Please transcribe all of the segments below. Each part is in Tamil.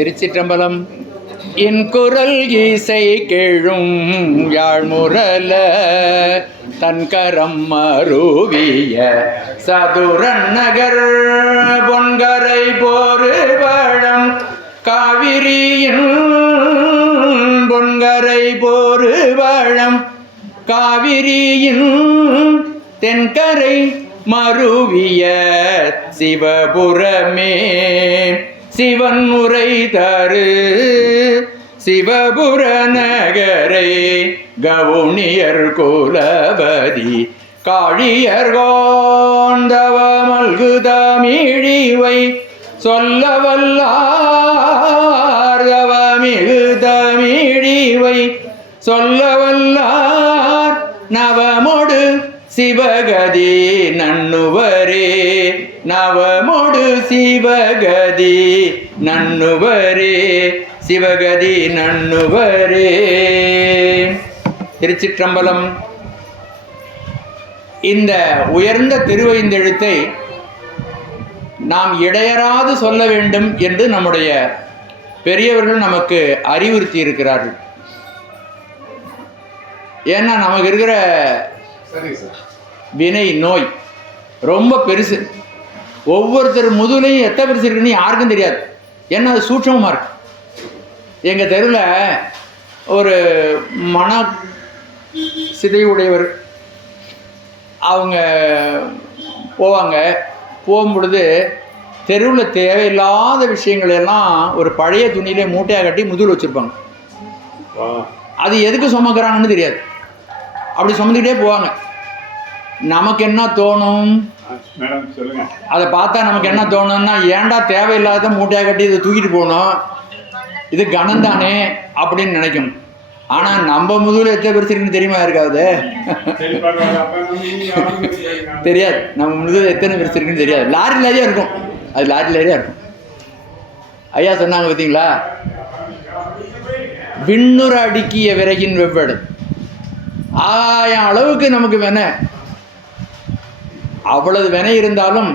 திருச்சிற்றம்பலம். என் குரல் இசை கேழும் யாழ்முரல தன்கரம் மருவிய சதுரன் நகர் பொன்கரை போரு பழம் காவிரியின் பொன்கரை போரு பழம் காவிரியின் தென்கரை மருவிய சிவபுரமே சிவன் உரை தரு சிவபுர நகரை கவுனியர் குலபதி காழியர் கோந்தவ மல்குதமிழிவை சொல்ல வல்லார் தவமிகுதமிழிவை சொல்ல வல்லார் நவமொடு சிவகதி நன்னுவரே நவமொடு சிவகதி நன்னுவரே சிவகதி நன்னுவரே. திருச்சிற்றம்பலம். இந்த உயர்ந்த திருவைந்தெழுத்தை நாம் இடையறாது சொல்ல வேண்டும் என்று நம்முடைய பெரியவர்கள் நமக்கு அறிவுறுத்தி இருக்கிறார்கள். ஏன்னா நமக்கு இருக்கிற வினை நோய் ரொம்ப பெருசு. ஒவ்வொருத்தர் முதுகுலையும் எத்தனை பெருசு இருக்குன்னு யாருக்கும் தெரியாது. ஏன்னா அது சூட்சமாக இருக்கு. எங்கள் தெருவில் ஒரு மன சிதைவுடையவர் அவங்க போவாங்க. போகும்பொழுது தெருவில் தேவையில்லாத விஷயங்களெல்லாம் ஒரு பழைய துணியிலே மூட்டையாக கட்டி முதுகில் வச்சுருப்பாங்க. அது எதுக்கு சுமக்கிறாங்கன்னு தெரியாது. அப்படி சுமந்துக்கிட்டே போவாங்க. நமக்கு என்ன தோணும்? அதை பார்த்தா நமக்கு என்ன தோணும்னா, ஏன்டா தேவையில்லாத மூட்டையாக கட்டி இதை தூக்கிட்டு போகணும், இது கனந்தானே அப்படின்னு நினைக்கும். ஆனால் நம்ம முதுகில் எத்தனை பெருசு இருக்குன்னு தெரியுமா? இருக்காது, தெரியாது. நம்ம முதுகில் எத்தனை பெருசு இருக்குன்னு தெரியாது. லாரி லாரியாக இருக்கும். அது லாரி லாரியாக இருக்கும். ஐயா சொன்னாங்க பார்த்தீங்களா, விண்ணுற அடுக்கிய விறகின் வெவ்வேடு. ஆயிரம் அளவுக்கு நமக்கு வினை, அவ்வளவு வினை இருந்தாலும்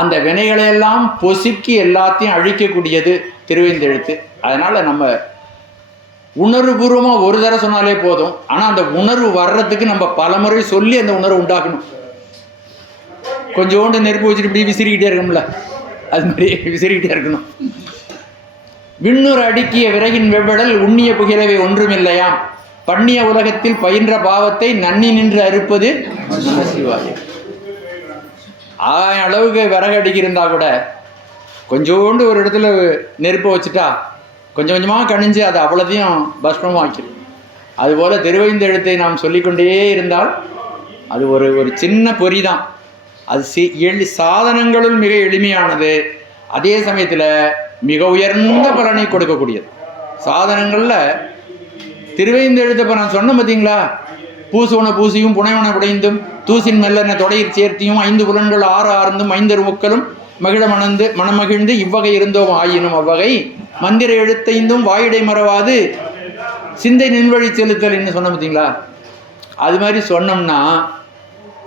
அந்த வினைகளையெல்லாம் பொசுக்கி எல்லாத்தையும் அழிக்கக்கூடியது திருவைந்தெழுத்து. அதனால் நம்ம உணர்வுபூர்வமாக ஒரு தடவை சொன்னாலே போதும். ஆனால் அந்த உணர்வு வர்றதுக்கு நம்ம பல முறை சொல்லி அந்த உணர்வு உண்டாக்கணும். கொஞ்சோண்டு நெருப்பு வச்சுட்டு இப்படி விசிறிக்கிட்டே இருக்கணும்ல, அது மாதிரி விசிறிக்கிட்டே இருக்கணும். விண்ணுற அடுக்கிய விறகின் வெவ்விடல் உண்ணிய புகிலவை ஒன்றுமில்லையாம் பண்ணிய உலகத்தில் பயின்ற பாவத்தை நன்னி நின்று அறுப்பது நமசிவாயம். அளவுக்கு விறகு அடிக்கிருந்தா கூட கொஞ்சோண்டு ஒரு இடத்துல நெருப்பை வச்சுட்டா கொஞ்சம் கொஞ்சமாக கணிஞ்சு அது அவ்வளோதையும் பஸ்மமாக்கிடும். அதுபோல் திருவைந்தெழுத்தை நாம் சொல்லிக்கொண்டே இருந்தால் அது ஒரு சின்ன பொறி தான். அது சாதனங்களுள் மிக எளிமையானது, அதே சமயத்தில் மிக உயர்ந்த பலனை கொடுக்கக்கூடியது. சாதனங்களில் திருவைந்தெழுத்தை இப்போ நான் சொன்னேன் பார்த்தீங்களா, பூசுவன பூசியும் புனைவன புடைந்தும் தூசின் மெல்லன தொடையிற் சேர்த்தியும் 5 புலன்கள் 6 ஆர்ந்தும் 5 முக்களும் மகிழ மனமகிழ்ந்து இவ்வகை இருந்தோம் ஆயினும் அவ்வகை மந்திர எழுத்தைந்தும் வாயிடை மறவாது சிந்தை நின்வழி செலுத்தல்னு சொன்ன பார்த்தீங்களா. அது மாதிரி சொன்னோம்னா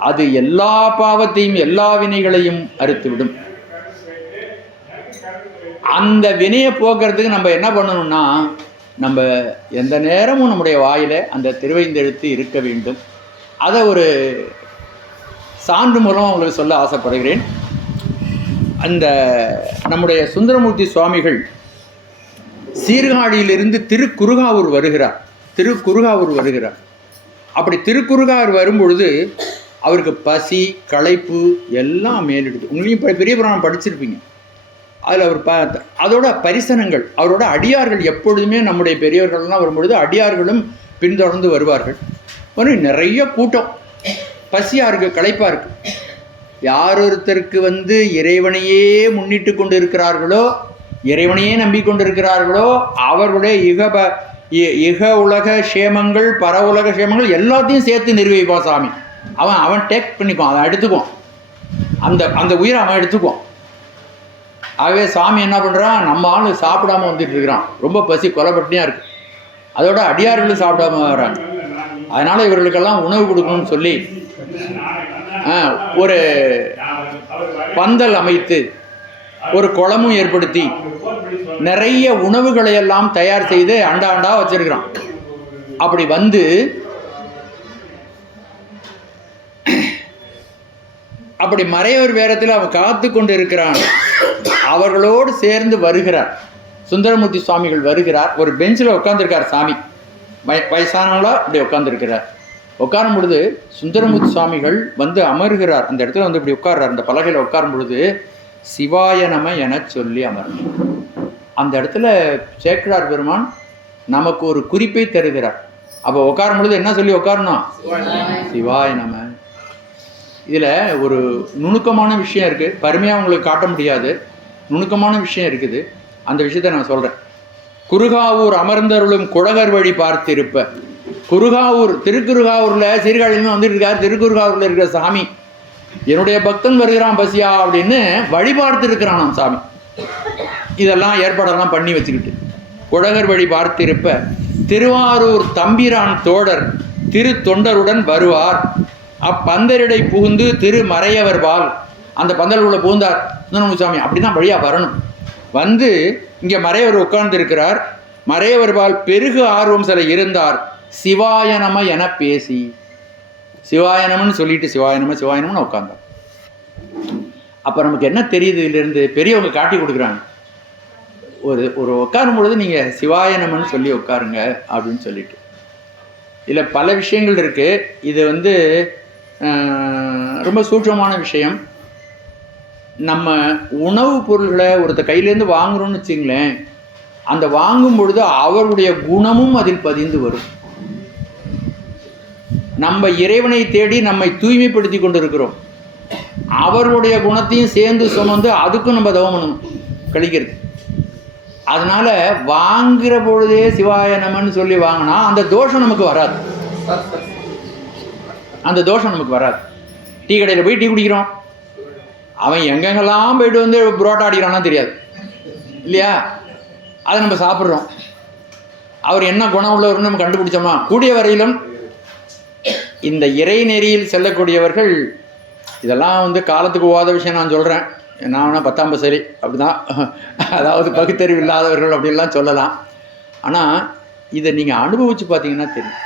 அது எல்லா பாவத்தையும் எல்லா வினைகளையும் அறுத்துவிடும். அந்த வினையை போக்குறதுக்கு நம்ம என்ன பண்ணணும்னா, நம்ம எந்த நேரமும் நம்முடைய வாயில் அந்த திருவைந்தெழுத்து இருக்க வேண்டும். அதை ஒரு சான்று மூலம் உங்களுக்கு சொல்ல ஆசைப்படுகிறேன். அந்த நம்முடைய சுந்தரமூர்த்தி சுவாமிகள் சீர்காழியிலிருந்து திருக்குறுகாவூர் வருகிறார். அப்படி திருக்குறுகாவூர் வரும்பொழுது அவருக்கு பசி களைப்பு எல்லாம் மேலிடுது. உங்களையும் பெரிய புராணம் படிச்சிருப்பீங்க. அதில் அவர் அதோட பரிசனங்கள், அவரோட அடியார்கள் எப்பொழுதுமே நம்முடைய பெரியவர்கள்லாம் வரும்பொழுது அடியார்களும் பின்தொடர்ந்து வருவார்கள். நிறைய கூட்டம், பசியாக இருக்குது, களைப்பாக இருக்குது. யார் ஒருத்தருக்கு இறைவனையே முன்னிட்டு கொண்டு இருக்கிறார்களோ, இறைவனையே நம்பிக்கொண்டிருக்கிறார்களோ, அவர்களுடைய இக உலக சேமங்கள் பர உலக சேமங்கள் எல்லாத்தையும் சேர்த்து நிர்வகிப்பான் சாமி. அவன் டேக் பண்ணிப்பான், அதை எடுத்துக்குவான். அந்த உயிரை அவன் எடுத்துக்குவான். ஆகவே சாமி என்ன பண்ணுறான், நம்ம ஆள் சாப்பிடாம வந்துட்டு இருக்கிறான், ரொம்ப பசி கொலைப்பட்டினியாக இருக்குது. அதோட அடியார்களும் சாப்பிடாம வராங்க. அதனால் இவர்களுக்கெல்லாம் உணவு கொடுக்கணும்னு சொல்லி ஒரு பந்தல் அமைத்து ஒரு குளமும் ஏற்படுத்தி நிறைய உணவுகளை எல்லாம் தயார் செய்து அண்டா வச்சிருக்கிறான். அப்படி வந்து அப்படி மறையவர் வேரத்தில் அவன் காத்து கொண்டு இருக்கிறான். அவர்களோடு சேர்ந்து வருகிறார் சுந்தரமூர்த்தி சுவாமிகள் வருகிறார். ஒரு பெஞ்சில் உட்காந்துருக்கார் சாமி, வயசானவங்களா இப்படி உட்காந்துருக்கிறார். உட்காரும் பொழுது சுந்தரமூர்த்தி சுவாமிகள் வந்து அமர்கிறார். அந்த இடத்துல வந்து இப்படி உட்கார்றார். அந்த பலகையில் உட்காரும் பொழுது சிவாய நம என சொல்லி அமர்ந்தார். அந்த இடத்துல சேக்கிழார் பெருமான் நமக்கு ஒரு குறிப்பை தருகிறார். அப்போ உட்காரும் பொழுது என்ன சொல்லி உட்காரணும்? சிவாய நம. இதில் ஒரு நுணுக்கமான விஷயம் இருக்குது, பருமையாக உங்களுக்கு காட்ட முடியாது, நுணுக்கமான விஷயம் இருக்குது. அந்த விஷயத்தை நான் சொல்கிறேன். குருகாவூர் அமர்ந்தருளும் குழகர் வழி பார்த்திருப்ப. குருகாவூர், திருக்குருகாவூரில் சீர்காழியிலுமே வந்துட்டு இருக்கார். திருக்குருகாவூரில் இருக்கிற சாமி என்னுடைய பக்தன் வருகிறான் பசியா அப்படின்னு வழி பார்த்து இருக்கிறான் நம் சாமி. இதெல்லாம் ஏற்பாடெல்லாம் பண்ணி வச்சுக்கிட்டு குழகர் வழி பார்த்திருப்ப திருவாரூர் தம்பிரான் தோடர் திரு தொண்டருடன் வருவார். அப்பந்தரிடை புகுந்து திரு மறையவர் பால். அந்த பந்தல் உள்ள புகுந்தார் சுந்தரமூர்த்தி சாமி. அப்படிதான் வழியாக வரணும். வந்து இங்கே மறையவர் உட்கார்ந்து இருக்கிறார். மறையவர் பால் பெருகு ஆர்வம் சில இருந்தார். சிவாயனம என பேசி சிவாயனம்னு சொல்லிட்டு சிவாயனம்னு உட்கார்ந்தார். அப்போ நமக்கு என்ன தெரியுது? இதிலிருந்து பெரியவங்க காட்டி கொடுக்குறாங்க. ஒரு உட்காரும் பொழுது நீங்கள் சிவாயனம்னு சொல்லி உட்காருங்க அப்படின்னு சொல்லிட்டு. இதில் பல விஷயங்கள் இருக்குது. இது வந்து ரொம்ப சூட்சமான விஷயம். நம்ம உணவுப் பொருள்களை ஒருத்த கையிலேருந்து வாங்குகிறோன்னு வச்சுங்களேன், அந்த வாங்கும் பொழுது அவருடைய குணமும் அதில் பதிந்து வரும். நம்ம இறைவனை தேடி நம்மை தூய்மைப்படுத்தி கொண்டு இருக்கிறோம். அவருடைய குணத்தையும் சேர்ந்து சுமந்து அதுக்கும் நம்ம தவம் பண்ணணும், கழிக்கிறது. அதனால் வாங்குகிற பொழுதே சிவாய நமன்னு சொல்லி வாங்கினா அந்த தோஷம் நமக்கு வராது. அந்த தோஷம் நமக்கு வராது. டீ கடையில் போய் டீ குடிக்கிறோம், அவன் எங்கெங்கெல்லாம் போயிட்டு வந்து புரோட்டா அடிக்கிறான்னா தெரியாது இல்லையா? அதை நம்ம சாப்பிட்றோம். அவர் என்ன குணம் உள்ளவர்னு நம்ம கண்டுபிடிச்சோமா? கூடிய வரையிலும் இந்த இறை நெறியில் செல்லக்கூடியவர்கள், இதெல்லாம் வந்து காலத்துக்கு ஓத விஷயம் நான் சொல்கிறேன். நான் வேணால் 10ஆம் பசலி அப்படி தான், அதாவது பகுத்தறிவு இல்லாதவர்கள் அப்படின்லாம் சொல்லலாம். ஆனால் இதை நீங்கள் அனுபவித்து பார்த்தீங்கன்னா தெரியும்.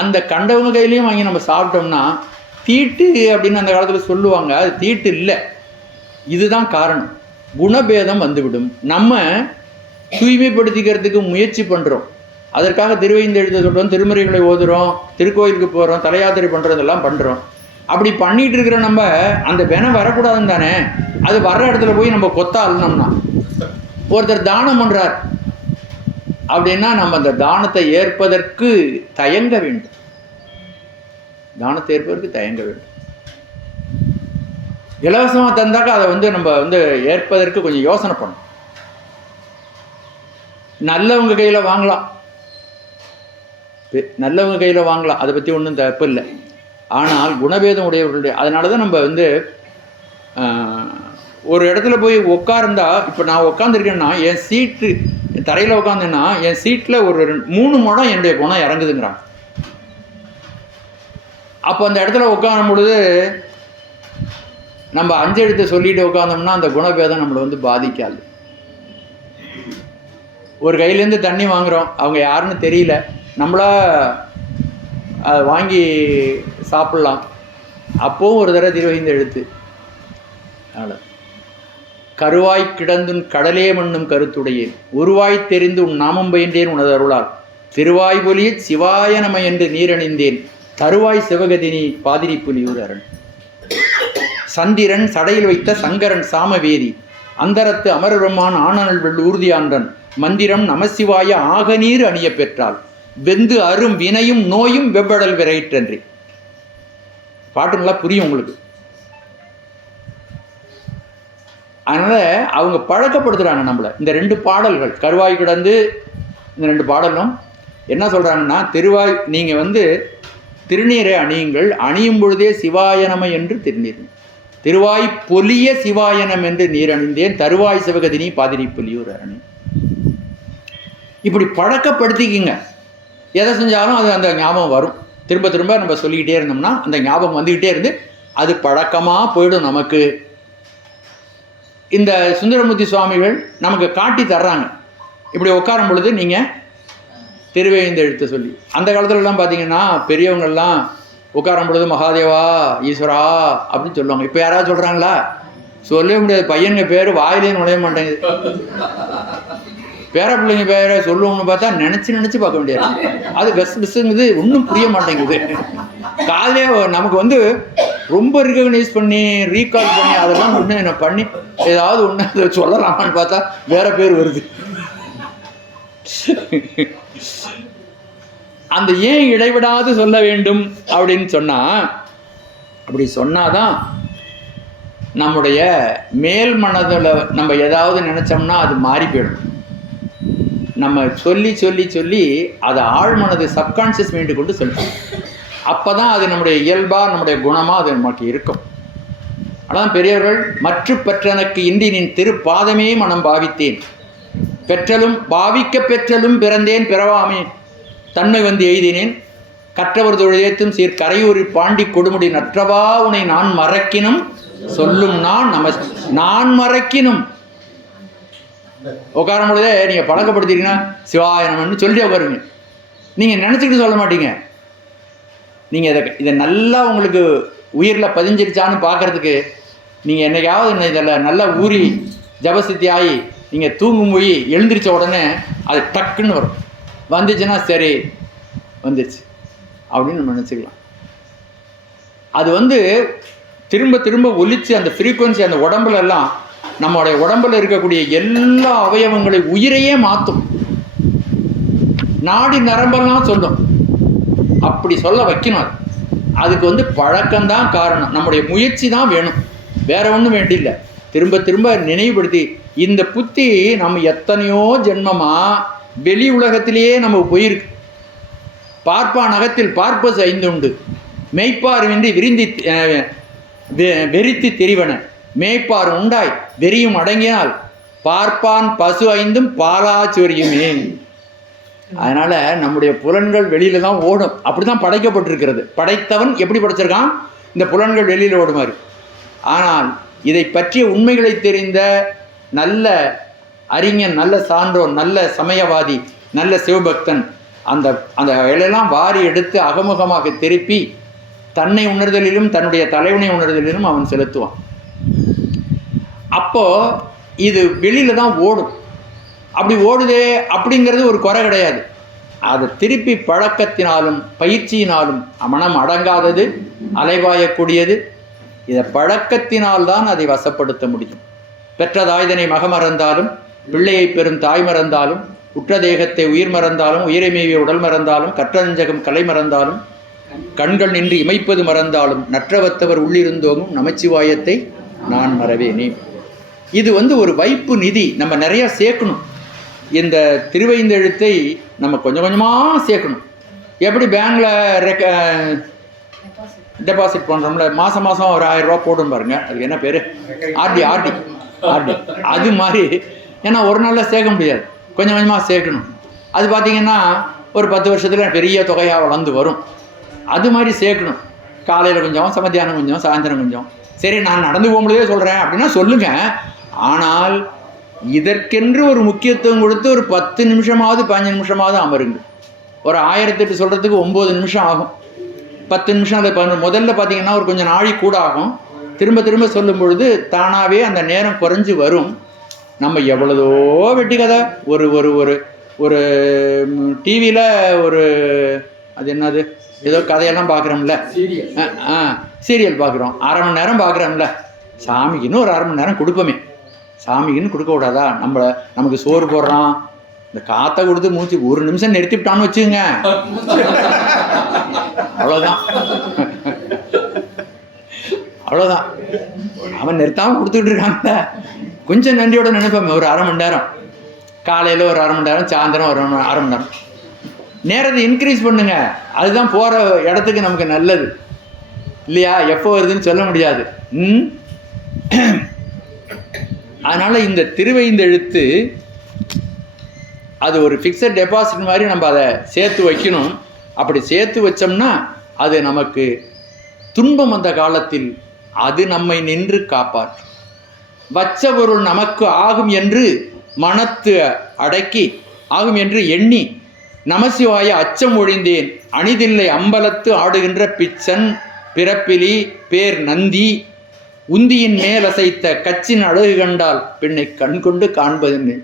அந்த கண்டவங்க கையிலையும் வாங்கி நம்ம சாப்பிட்டோம்னா தீட்டு அப்படின்னு அந்த காலத்தில் சொல்லுவாங்க. அது தீட்டு இல்லை, இதுதான் காரணம். குணபேதம் வந்துவிடும். நம்ம தூய்மைப்படுத்திக்கிறதுக்கு முயற்சி பண்ணுறோம். அதற்காக திருவைந்தெழுத சொல்கிறோம், திருமுறைகளை ஓதுகிறோம், திருக்கோயிலுக்கு போகிறோம், தலையாத்திரை பண்ணுறதெல்லாம் பண்ணுறோம். அப்படி பண்ணிகிட்டு இருக்கிற நம்ம அந்த வெனம் வரக்கூடாதுன்னு தானே. அது வர்ற இடத்துல போய் நம்ம கொத்த அள்ளணும்னா, ஒருத்தர் தானம் பண்ணுறார் அப்படின்னா நம்ம அந்த தானத்தை ஏற்பதற்கு தயங்க வேண்டும். தானத்தை ஏற்பதற்கு தயங்க வேண்டும். இலவசமாக தந்தாக்கா அதை வந்து நம்ம வந்து ஏற்பதற்கு கொஞ்சம் யோசனை பண்ணணும். நல்லவங்க கையில் வாங்கலாம், நல்லவங்க கையில் வாங்கலாம், அதை பற்றி ஒன்றும் தப்பு இல்லை. ஆனால் குணபேதம் உடையவர்களுடைய, அதனால தான் நம்ம வந்து ஒரு இடத்துல போய் உட்கார்ந்தா, இப்போ நான் உட்காந்துருக்கேன்னா என் சீட்டு தரையில் உட்காந்தேன்னா என் சீட்டில் ஒரு 3 முடம் என்னுடைய குணம் இறங்குதுங்கிறான். அப்போ அந்த இடத்துல உட்காரும் பொழுது நம்ம 5 எழுத்தை சொல்லிட்டு உட்காந்தோம்னா அந்த குணபேதம் நம்மளை வந்து பாதிக்காது. ஒரு கையிலேருந்து தண்ணி வாங்குகிறோம், அவங்க யாருன்னு தெரியல, நம்மளா அதை வாங்கி சாப்பிட்லாம். அப்போவும் ஒரு தடவை திருவைந்து எழுத்து. அதனால் கருவாய் கிடந்துன் கடலே மண்ணும் கருத்துடையேன், உருவாய் தெரிந்து உன் நாமம் பயின்றேன் உனது அருளால், திருவாய் பொலிய சிவாய நம என்று நீரணிந்தேன், தருவாய் சிவகதினி பாதிரி புலியூர் அரண். சந்திரன் சடையில் வைத்த சங்கரன் சாமவேதி, அந்தரத்து அமரருமான் ஆனல் வெள் ஊர்தியான்றன், மந்திரம் நமசிவாய ஆகநீர் அணிய பெற்றால், வெந்து அரும் வினையும் நோயும் வெவ்வடல் விரைற்றன்றி. பாட்டுங்களா புரியும் உங்களுக்கு. அதனால் அவங்க பழக்கப்படுத்துகிறாங்க நம்மளை. இந்த 2 பாடல்கள் கருவாய் கிடந்து, இந்த 2 பாடலும் என்ன சொல்கிறாங்கன்னா, திருவாய் நீங்கள் வந்து திருநீரை அணியுங்கள், அணியும் பொழுதே சிவாயனம என்று திருநீர், திருவாய் பொலிய சிவாயனம் என்று நீர் அணிந்தேன், தருவாய் சிவகதினி பாதிரி புலியூர் அரணி. இப்படி பழக்கப்படுத்திக்கிங்க. எதை செஞ்சாலும் அது அந்த ஞாபகம் வரும். திரும்ப திரும்ப நம்ம சொல்லிக்கிட்டே இருந்தோம்னா அந்த ஞாபகம் வந்துக்கிட்டே இருந்து அது பழக்கமாக போயிடும் நமக்கு. இந்த சுந்தரமூர்த்தி சுவாமிகள் நமக்கு காட்டி தர்றாங்க. இப்படி உட்காரும் பொழுது நீங்கள் திருவைந்தெழுத்தை சொல்லி, அந்த காலத்துலலாம் பார்த்தீங்கன்னா பெரியவங்கள்லாம் உட்காரும் பொழுது மகாதேவா ஈஸ்வரா அப்படின்னு சொல்லுவாங்க. இப்போ யாராவது சொல்கிறாங்களா? சொல்லவே முடியாது. பையனுங்க பேர் வாயிலே நுழைய மாட்டேங்குது. பேர பிள்ளைங்க பேரை சொல்லுவோம்னு பார்த்தா நினச்சி பார்க்க முடியாது. அது பெஸ்ட்டுங்குது ஒன்றும் புரிய மாட்டேங்குது. காதலே நமக்கு ரொம்ப ரிகக்னைஸ் பண்ணி ரீகால் பண்ணி அதெல்லாம் ஒன்று என்ன பண்ணி ஏதாவது ஒன்று அதை சொல்லலாமான்னு பார்த்தா வேற பேர் வருது. அந்த ஏன் இடைவிடாது சொல்ல வேண்டும் அப்படின்னு சொன்னால், அப்படி சொன்னாதான் நம்முடைய மேல் மனதில் நம்ம ஏதாவது நினச்சோம்னா அது மாறி போயிடும். நம்ம சொல்லி சொல்லி சொல்லி அதை ஆழ்மனது சப்கான்ஷியஸ் மைண்டு கொண்டு சொல்லுவோம். அப்போ தான் அது நம்முடைய இயல்பாக நம்முடைய குணமாக அது நமக்கு இருக்கும். அதான் பெரியவர்கள் மற்ற பெற்றனக்கு இன்றி நின் திருப்பாதமே மனம் பாவித்தேன், பெற்றலும் பாவிக்க பெற்றலும் பிறந்தேன் பிறவாமே தன்மை எய்தினேன், கற்றவர் தொழுதேத்தும் சீர் கரையூரில் பாண்டி கொடுமுடி நற்றவா உனை நான் மறக்கினும் சொல்லும் நான் மறக்கினும். உட்காரும் பொழுதே நீங்கள் பழக்கப்படுத்திங்கன்னா சிவாயனம்னு சொல்லிட்டு உட்காருங்க. நீங்கள் நினச்சிக்கிட்டு சொல்ல மாட்டீங்க. நீங்கள் இதை நல்லா உங்களுக்கு உயிரில் பதிஞ்சிருச்சான்னு பார்க்குறதுக்கு நீங்கள் என்னைக்காவது இதில் நல்லா ஊறி ஜபசித்தி ஆகி நீங்கள் தூங்கும் போய் எழுந்திரிச்ச உடனே அது டக்குன்னு வரும். வந்துச்சுன்னா சரி வந்துடுச்சு அப்படின்னு நம்ம நினச்சிக்கலாம். அது திரும்ப திரும்ப ஒலித்து அந்த ஃப்ரீக்குவன்சி அந்த உடம்புலெல்லாம் நம்மளுடைய உடம்பில் இருக்கக்கூடிய எல்லா அவயவங்களை உயிரையே மாற்றும். நாடி நரம்பெல்லாம் சொல்லும். அப்படி சொல்ல வைக்கணும். அதுக்கு பழக்கம்தான் காரணம். நம்முடைய முயற்சி தான் வேணும், வேற ஒன்றும் வேண்டியில்லை. திரும்ப திரும்ப நினைவுபடுத்தி இந்த புத்தி நம்ம எத்தனையோ ஜென்மமாக வெளி உலகத்திலேயே நம்ம போயிருக்கு. பார்ப்பான் அகத்தில் பார்ப்பது 5 உண்டு, மெய்ப்பார்வின்றி விரிந்தி வெறித்து தெரிவன, மேய்ப்பார் உண்டாய் வெறியும் அடங்கினால் பார்ப்பான் பசு 5 பாலாச்சொரியுமே. அதனால் நம்முடைய புலன்கள் வெளியில் தான் ஓடும். அப்படி தான் படைக்கப்பட்டிருக்கிறது. படைத்தவன் எப்படி படைச்சிருக்கான்? இந்த புலன்கள் வெளியில் ஓடுமாறு. ஆனால் இதை பற்றிய உண்மைகளை தெரிந்த நல்ல அறிஞன், நல்ல சான்றோன், நல்ல சமயவாதி, நல்ல சிவபக்தன் அந்த அந்த வேலையெல்லாம் வாரி எடுத்து அகமுகமாக திருப்பி தன்னை உணர்தலிலும் தன்னுடைய தலைவனை உணர்தலிலும் அவன் செலுத்துவான். அப்போது இது வெளியில் தான் ஓடும். அப்படி ஓடுதே அப்படிங்கிறது ஒரு குறை கிடையாது. அது திருப்பி பழக்கத்தினாலும் பயிற்சியினாலும் மனம் அடங்காதது, அலைவாயக்கூடியது. இதை பழக்கத்தினால்தான் அதை வசப்படுத்த முடியும். பெற்றதாய்தனை மகமறந்தாலும், பிள்ளையை பெறும் தாய் மறந்தாலும், உற்ற தேகத்தை உயிர் மறந்தாலும், உயிரை மேவிய உடல் மறந்தாலும், கற்றஞ்சகம் கலை மறந்தாலும், கண்கள் நின்று இமைப்பது மறந்தாலும், நற்றவத்தவர் உள்ளிருந்தோமும் நமச்சிவாயத்தை நான் மறவேனே. இது ஒரு வைப்பு நிதி. நம்ம நிறையா சேர்க்கணும். இந்த திருவைந்தெழுத்தை நம்ம கொஞ்சம் கொஞ்சமாக சேர்க்கணும். எப்படி பேங்கில் டெபாசிட் பண்ணுறோம்ல, மாதம் மாதம் ஒரு 1000 ரூபா போடும் பாருங்க, அதுக்கு என்ன பேர்? ஆர்டி. அது மாதிரி. ஏன்னா ஒரு நாளில் சேர்க்க முடியாது, கொஞ்சம் கொஞ்சமாக சேர்க்கணும். அது பார்த்திங்கன்னா ஒரு 10 வருஷத்தில் பெரிய தொகையாக வளர்ந்து வரும். அது மாதிரி சேர்க்கணும். காலையில் கொஞ்சம், மத்தியானம் கொஞ்சம், சாயந்தரம் கொஞ்சம். சரி, நான் நடந்து போகும்போதே சொல்கிறேன் அப்படின்னா சொல்லுங்கள். ஆனால் இதற்கென்று ஒரு முக்கியத்துவம் கொடுத்து ஒரு 10 நிமிஷமாவது 15 நிமிஷமாவது அமருங்க. ஒரு 1008 சொல்கிறதுக்கு 9 நிமிஷம் ஆகும். 10 நிமிஷம் அதை முதல்ல பார்த்தீங்கன்னா ஒரு கொஞ்சம் நாழி கூட ஆகும். திரும்ப திரும்ப சொல்லும் பொழுது தானாகவே அந்த நேரம் குறைஞ்சி வரும். நம்ம எவ்வளதோ வெட்டி கதை ஒரு ஒரு ஒரு ஒரு டிவியில் ஒரு அது என்னது ஏதோ கதையெல்லாம் பார்க்குறோம்ல, சீரியல் பார்க்குறோம், 1/2 மணி நேரம் பார்க்குறோம்ல. சாமிக்குன்னு ஒரு 1/2 மணி நேரம் கொடுப்போமே. சாமிக்குன்னு கொடுக்க கூடாதா? நமக்கு சோறு போடுறான், இந்த காற்றை கொடுத்து மூச்சு 1 நிமிஷம் நிறுத்திவிட்டான்னு வச்சுங்க, அவ்வளோதான். அவன் நிறுத்தாமல் கொடுத்துக்கிட்டு இருக்காங்க. கொஞ்சம் நன்றியோட நினைப்போமே. ஒரு 1/2 மணி நேரம், காலையில் ஒரு 1/2 மணி நேரம், சாயந்தரம் ஒரு 1/2 மணி நேரம் நேரத்தை இன்க்ரீஸ் பண்ணுங்க. அதுதான் போகிற இடத்துக்கு நமக்கு நல்லது இல்லையா? எப்போ வருதுன்னு சொல்ல முடியாது. அதனால் இந்த திருவைந்தெழுத்து அது ஒரு ஃபிக்ஸட் டெபாசிட் மாதிரி நம்ம அதை சேர்த்து வைக்கணும். அப்படி சேர்த்து வச்சோம்னா அது நமக்கு துன்பம் வந்த காலத்தில் அது நம்மை நின்று காப்பாற்றும். வச்ச பொருள் நமக்கு ஆகும் என்று மனத்து அடக்கி ஆகும் என்று எண்ணி நமசிவாய அச்சம் ஒழிந்தேன் அணிதில்லை அம்பலத்து ஆடுகின்ற பிச்சன் பிறப்பிலி பேர் நந்தி உந்தியின் மேல் அசைத்த கச்சின் அழகு கண்டால் பெண்ணை கண்கொண்டு காண்பதுன்னு.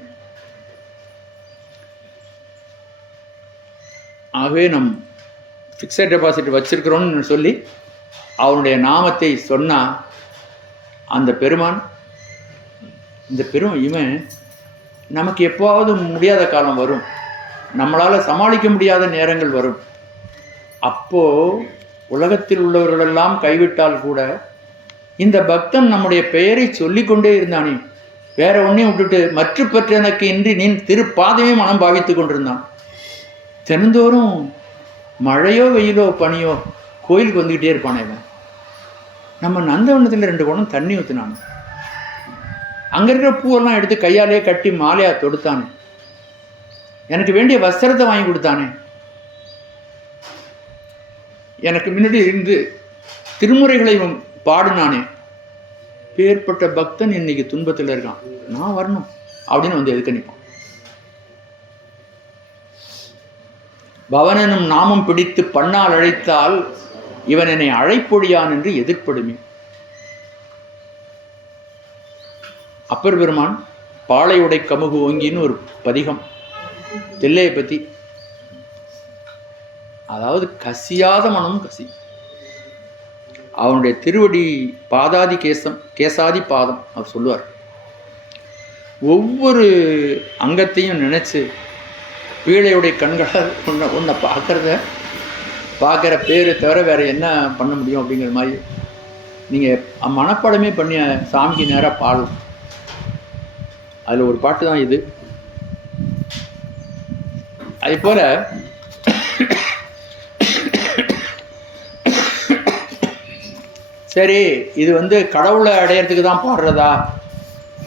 ஆகவே நம் ஃபிக்ஸட் டெபாசிட் வச்சிருக்கிறோன்னு சொல்லி அவனுடைய நாமத்தை சொன்னால் அந்த பெருமான் இந்த இவன் நமக்கு எப்போவாவது முடியாத காலம் வரும், நம்மளால் சமாளிக்க முடியாத நேரங்கள் வரும். அப்போது உலகத்தில் உள்ளவர்களெல்லாம் கைவிட்டால் கூட இந்த பக்தன் நம்முடைய பெயரை சொல்லிக்கொண்டே இருந்தானே, வேற ஒன்றையும் விட்டுட்டு மற்ற பற்ற எனக்கு இன்றி நீ திருப்பாதமே மனம் பாவித்து கொண்டிருந்தான். தினந்தோறும் மழையோ வெயிலோ பனியோ கோயிலுக்கு வந்துக்கிட்டே இருப்பானே இவன். நம்ம நந்தவனத்தில் 2 குடம் தண்ணி ஊற்றினான், அங்கே இருக்கிற பூவெல்லாம் எடுத்து கையாலே கட்டி மாலையா தொடுத்தானே, எனக்கு வேண்டிய வஸ்திரத்தை வாங்கி கொடுத்தானே, எனக்கு முன்னாடி இருந்து திருமுறைகளை பாடினானே. பேர்பட்ட பக்தன் இன்னைக்கு துன்பத்தில் இருக்கான், நான் வரணும் அப்படின்னு வந்து எதுக்க நிற்பான். பவனனும் நாமம் பிடித்து பண்ணால் அழைத்தால் இவன் என்னை அழைப்பொழியான் என்று எதிர்ப்படுமே. அப்பர் பெருமான் பாளையுடை கமுகு ஓங்கின்னு ஒரு பதிகம் தில்லையை பற்றி, அதாவது கசியாத மனம் கசி. அவனுடைய திருவடி பாதாதி கேசாதி பாதம் அவர் சொல்லுவார். ஒவ்வொரு அங்கத்தையும் நினைச்சு பீழையுடைய கண்களால் உன்னை பார்க்குற பேரை தவிர வேற என்ன பண்ண முடியும் அப்படிங்கிற மாதிரி நீங்கள் மனப்பாடமே பண்ணி சாமிக்கு நேராக பாடும். அதில் ஒரு பாட்டு தான் இது. அதே போல சரி, இது கடவுளை அடையிறதுக்கு தான் பாடுறதா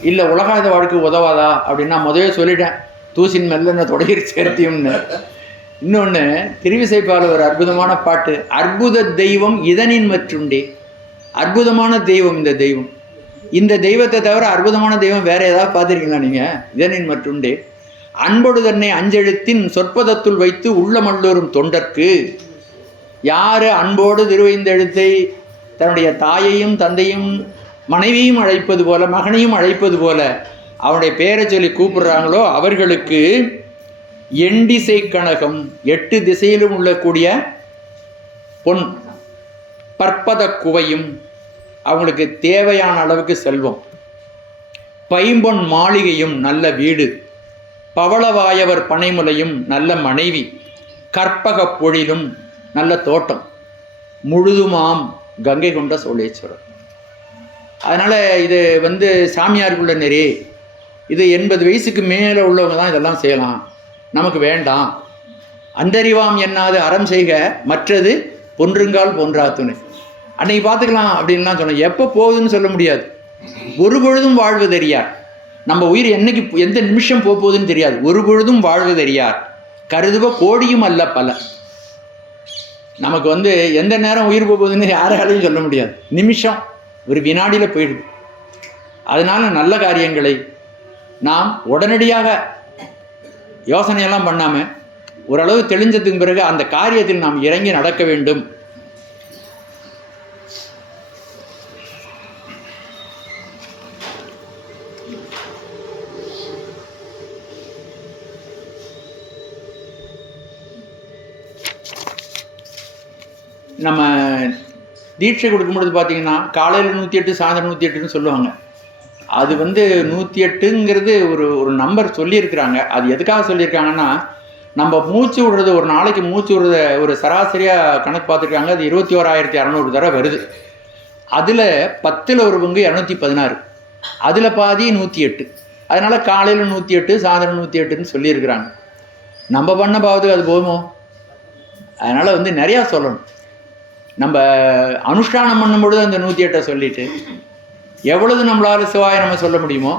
இல்லை உலகாத வாழ்க்கை உதவாதா அப்படின்னா முதவே சொல்லிட்டேன், தூசின் மெல்ல தொடங்கி சேர்த்தியும்னு. இன்னொன்று திருவிசைப்பால ஒரு அற்புதமான பாட்டு, அற்புத தெய்வம் இதனின் மற்றுண்டே. அற்புதமான தெய்வம் இந்த தெய்வத்தை தவிர அற்புதமான தெய்வம் வேற ஏதாவது பார்த்துருக்கீங்களா நீங்கள்? இதனின் மற்றுண்டே அன்பொடு தன்னை அஞ்செழுத்தின் சொற்பதத்துள் வைத்து உள்ளமல்லோரும் தொண்டர்க்கு. யார் அன்போடு திருவைந்தெழுத்தை தன்னுடைய தாயையும் தந்தையும் மனைவியும் அழைப்பது போல மகனையும் அழைப்பது போல அவனுடைய பெயரை சொல்லி கூப்பிடுறாங்களோ அவர்களுக்கு எண்டிசை கனகம் 8 திசையிலும் உள்ளக்கூடிய பொன் பற்பத குவையும், அவங்களுக்கு தேவையான அளவுக்கு செல்வம், பைம்பொன் மாளிகையும் நல்ல வீடு, பவளவாயவர் பனைமுலையும் நல்ல மனைவி, கற்பக பொழிலும் நல்ல தோட்டம், முழுதுமாம் கங்கை கொண்ட சோழேஸ்வரர். அதனால் இது சாமியாருக்குள்ள நெறி. இது 80 வயசுக்கு மேலே உள்ளவங்க தான் இதெல்லாம் செய்யலாம், நமக்கு வேண்டாம். அந்தறிவாம் என்னாது அறம் செய்க மற்றது பொன்றுங்கால் போன்றாத்துணை. அன்னைக்கு பார்த்துக்கலாம் அப்படின்லாம் சொன்னோம். எப்போ போகுதுன்னு சொல்ல முடியாது. ஒரு பொழுதும் வாழ்வதறியார். நம்ம உயிர் என்னைக்கு எந்த நிமிஷம் போகுதுன்னு தெரியாது. ஒரு பொழுதும் வாழ்வதறியார் கருதுவ கோடியும் அல்ல பல. நமக்கு எந்த நேரம் உயிர் போகுதுன்னு யாராலையும் சொல்ல முடியாது. நிமிஷம் ஒரு வினாடியில் போயிடுது. அதனால நல்ல காரியங்களை நாம் உடனடியாக யோசனையெல்லாம் பண்ணாமல் ஓரளவு தெளிஞ்சதுக்கு பிறகு அந்த காரியத்தில் நாம் இறங்கி நடக்க வேண்டும். நம்ம தீட்சை கொடுக்கும்பொழுது பார்த்தீங்கன்னா காலையில் 108 சாயந்தரம் 108ன்னு சொல்லுவாங்க. அது 108ங்கிறது ஒரு நம்பர் சொல்லியிருக்கிறாங்க. அது எதுக்காக சொல்லியிருக்காங்கன்னா, நம்ம மூச்சு விடுறது ஒரு நாளைக்கு மூச்சு விடுறத ஒரு சராசரியாக கணக்கு பார்த்துருக்காங்க. அது 21,600 தடவை வருது. அதில் 10ல் ஒரு பங்கு 216, அதில் பாதி 108. அதனால் காலையில் 108 சாயந்தரம் 108ன்னு சொல்லியிருக்கிறாங்க. நம்ம பண்ண பாவத்துக்கு அது போகுமோ? அதனால் நிறையா சொல்லணும். நம்ம அனுஷ்டானம் பண்ணும்பொழுது அந்த 108 சொல்லிட்டு எவ்வளவு நம்மளால் சிவாய நம்ம சொல்ல முடியுமோ